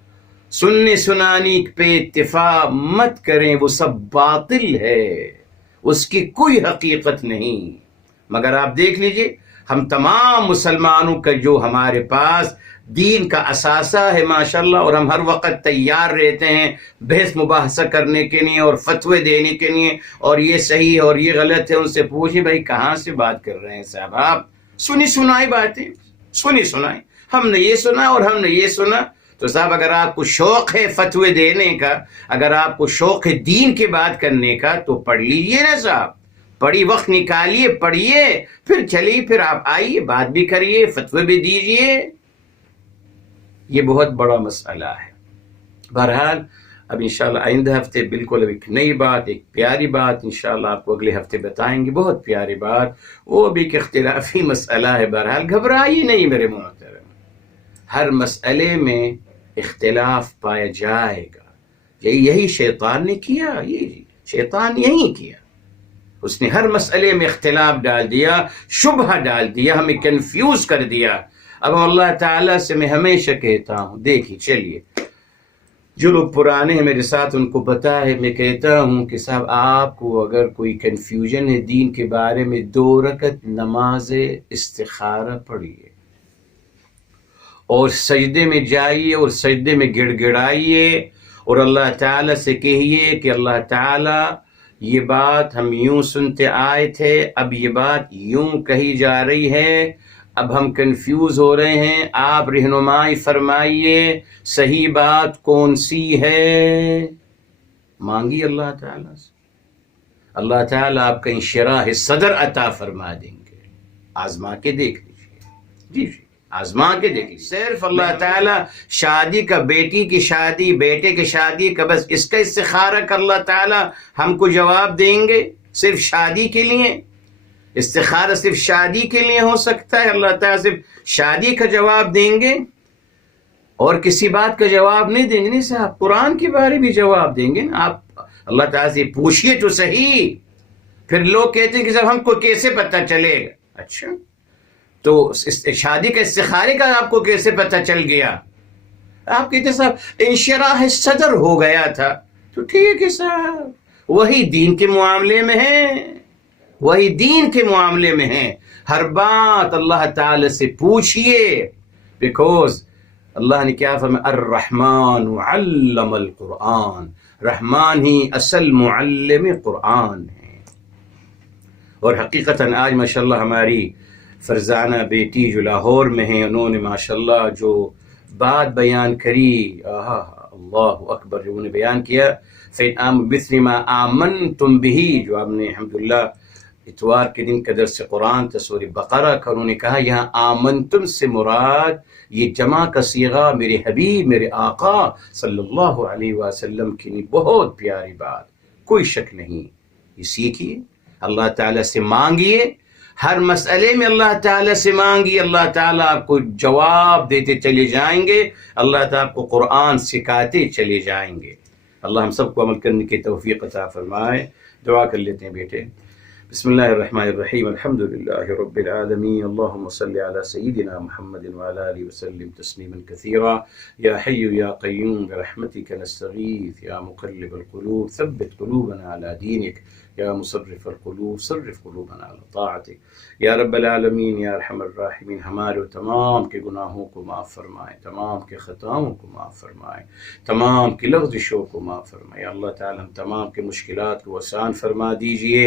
سننے سنانی پہ اتفاق مت کریں، وہ سب باطل ہے، اس کی کوئی حقیقت نہیں. مگر آپ دیکھ لیجئے ہم تمام مسلمانوں کا جو ہمارے پاس دین کا اثاثہ ہے ماشاءاللہ، اور ہم ہر وقت تیار رہتے ہیں بحث مباحثہ کرنے کے لیے اور فتوے دینے کے لیے، اور یہ صحیح اور یہ غلط ہے. ان سے پوچھیں بھائی کہاں سے بات کر رہے ہیں صاحب آپ؟ سنی سنائی باتیں، سنی سنائی، ہم نے یہ سنا اور ہم نے یہ سنا. تو صاحب اگر آپ کو شوق ہے فتوے دینے کا، اگر آپ کو شوق ہے دین کی بات کرنے کا، تو پڑھ لیجئے نا صاحب، پڑھی وقت نکالیے، پڑھیے، پھر چلیے، پھر آپ آئیے بات بھی کریے، فتوے بھی دیجئے. یہ بہت بڑا مسئلہ ہے. بہرحال اب انشاءاللہ آئندہ ہفتے بالکل اب ایک نئی بات، ایک پیاری بات انشاءاللہ آپ کو اگلے ہفتے بتائیں گے، بہت پیاری بات، وہ بھی ایک اختلافی مسئلہ ہے. بہرحال گھبرائیے نہیں میرے محترم، ہر مسئلے میں اختلاف پایا جائے گا. یہی شیطان نے کیا، شیطان یہی کیا، اس نے ہر مسئلے میں اختلاف ڈال دیا، شبہ ڈال دیا، ہمیں کنفیوز کر دیا. اب اللہ تعالیٰ سے میں ہمیشہ کہتا ہوں، دیکھیے چلیے جو لوگ پرانے ہیں میرے ساتھ ان کو پتا ہے، میں کہتا ہوں کہ صاحب آپ کو اگر کوئی کنفیوژن ہے دین کے بارے میں، 2 رکعت نماز استخارہ پڑھیے اور سجدے میں جائیے اور سجدے میں گڑ گڑائیے اور اللہ تعالیٰ سے کہیے کہ اللہ تعالیٰ یہ بات ہم یوں سنتے آئے تھے، اب یہ بات یوں کہی جا رہی ہے، اب ہم کنفیوز ہو رہے ہیں، آپ رہنمائی فرمائیے صحیح بات کون سی ہے. مانگی اللہ تعالیٰ سے، اللہ تعالیٰ آپ کا انشراح صدر عطا فرما دیں گے. آزما کے دیکھ لیجیے، جی آزما کے دیکھ لیجیے. صرف اللہ تعالیٰ شادی کا، بیٹی کی شادی، بیٹے کی شادی کا، بس اس کا استخارہ کر اللہ تعالیٰ ہم کو جواب دیں گے. صرف شادی کے لیے استخارہ، صرف شادی کے لیے ہو سکتا ہے، اللہ تعالیٰ صرف شادی کا جواب دیں گے اور کسی بات کا جواب نہیں دیں گے. نہیں صاحب قرآن کے بارے میں جواب دیں گے نا. آپ اللہ تعالیٰ سے پوچھئے تو صحیح. پھر لوگ کہتے ہیں کہ صاحب ہم کو کیسے پتہ چلے گا؟ اچھا تو شادی کا استخارے کا آپ کو کیسے پتہ چل گیا؟ آپ کہتے ہیں صاحب انشراح صدر ہو گیا تھا. تو ٹھیک ہے صاحب، وہی دین کے معاملے میں ہے، وہی دین کے معاملے میں ہے. ہر بات اللہ تعالی سے پوچھئے، بیکوز اللہ نے کیا فرمایا؟ الرحمن علم القرآن، رحمان ہی اصل معلم قرآن ہے. اور حقیقتاً آج ماشاءاللہ ہماری فرزانہ بیٹی جو لاہور میں ہیں، انہوں نے ماشاءاللہ جو بات بیان کری، اللہ اکبر، جو انہوں نے بیان کیا، فَإِنْ بِمِثْلِ مَا آمَنْتُمْ بِهِ، جو آپ نے الحمدللہ اتوار کے دن کا درس قرآن تھا سورہ بقرہ کا، انہوں نے کہا یہاں آمنتم سے مراد یہ جمع کا صیغہ میرے حبیب، میرے آقا صلی اللہ علیہ وسلم کی بہت پیاری بات، کوئی شک نہیں. یہ سیکھیے، اللہ تعالیٰ سے مانگیے، ہر مسئلے میں اللہ تعالیٰ سے مانگیے، اللہ تعالیٰ آپ کو جواب دیتے چلے جائیں گے، اللہ تعالیٰ آپ کو قرآن سکھاتے چلے جائیں گے. اللہ ہم سب کو عمل کرنے کی توفیق عطا فرمائے. دعا کر لیتے ہیں بیٹے. بسم اللہ الرحمن الرحیم، الحمد للہ رب العالمین، اللہم صلی علی سیدنا محمد وعلی آلہ وسلم تسلیما کثیرا. یا حی یا قیوم برحمتک نستغیث، یا مقلب القلوب ثبت قلوبنا علی دینک، یا مصرف القلوب صرف قلوبنا علی طاعتک. یا رب العالمین، یا ارحم الراحمین، ہمارے تمام کے گناہوں کو معاف فرمائے، تمام کے خطاؤں کو معاف فرمائے، تمام کی لغزشوں کو معاف فرمائے. اللہ تعالی ہم تمام کے مشکلات کو آسان فرما دیجئے.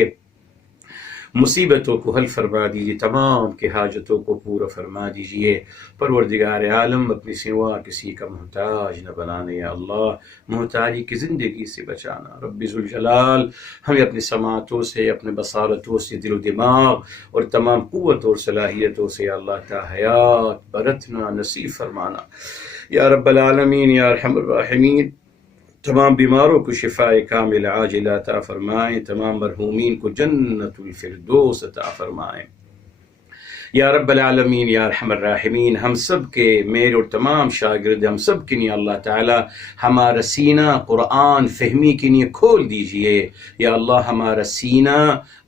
مصیبتوں کو حل فرما دیجیے، تمام کی حاجتوں کو پورا فرما دیجیے۔ پروردگار عالم اپنی سوا کسی کا محتاج نہ بنانے، یا اللہ محتاجی کی زندگی سے بچانا۔ رب ذوالجلال ہمیں اپنی سماعتوں سے، اپنے بصارتوں سے، دل و دماغ اور تمام قوت اور صلاحیتوں سے یا اللہ تا حیات برتنا نصیب فرمانا یا رب العالمین یا ارحم الراحمین۔ تمام بیماروں کو شفاء کامل عاجلہ عطا فرمائیں، تمام مرحومین کو جنت الفردوس عطا فرمائیں یا رب العالمین یا ارحم الراحمین۔ ہم سب کے، میرے اور تمام شاگرد، ہم سب کے لیے اللہ تعالی ہمارا سینہ قرآن فہمی کے لیے کھول دیجئے یا اللہ، ہمارا سینہ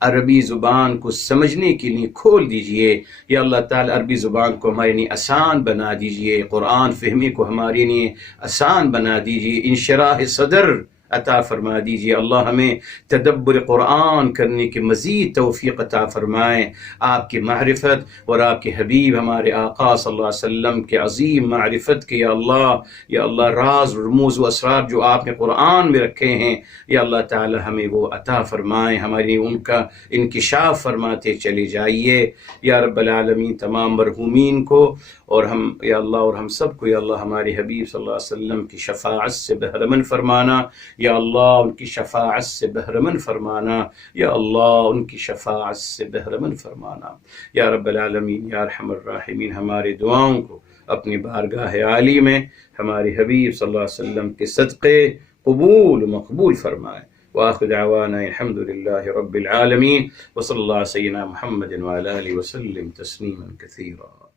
عربی زبان کو سمجھنے کے لیے کھول دیجئے یا اللہ تعالی، عربی زبان کو ہمارے لیے آسان بنا دیجئے، قرآن فہمی کو ہمارے لیے آسان بنا دیجئے، انشراح صدر عطا فرما دیجیے اللہ، ہمیں تدبر قرآن کرنے کی مزید توفیق عطا فرمائیں۔ آپ کی معرفت اور آپ کے حبیب ہمارے آقا صلی اللہ علیہ وسلم کے عظیم معرفت کے یا اللہ راز رموز و اسرار جو آپ نے قرآن میں رکھے ہیں یا اللہ تعالی ہمیں وہ عطا فرمائیں، ہماری ان کا انکشاف فرماتے چلے جائیے یا رب العالمین۔ تمام مرحومین کو اور ہم یا اللہ اور ہم سب کو یا اللہ ہمارے حبیب صلی اللہ علیہ وسلم کی شفاعت سے بہرمند فرمانا یا اللہ، ان کی شفاعت سے بہرمند فرمانا یا اللہ، ان کی شفاعت سے بہرمند فرمانا یا رب العالمین یا ارحم الراحمین۔ ہماری دعاؤں کو اپنی بارگاہ عالی میں ہمارے حبیب صلی اللہ علیہ وسلم کے صدقے قبول و مقبول فرمائے۔ وآخر دعوانا الحمد للہ رب العالمین، وصلی اللہ علیہ سیدنا محمد وعلی آلہ وسلم تسلیما کثیرا۔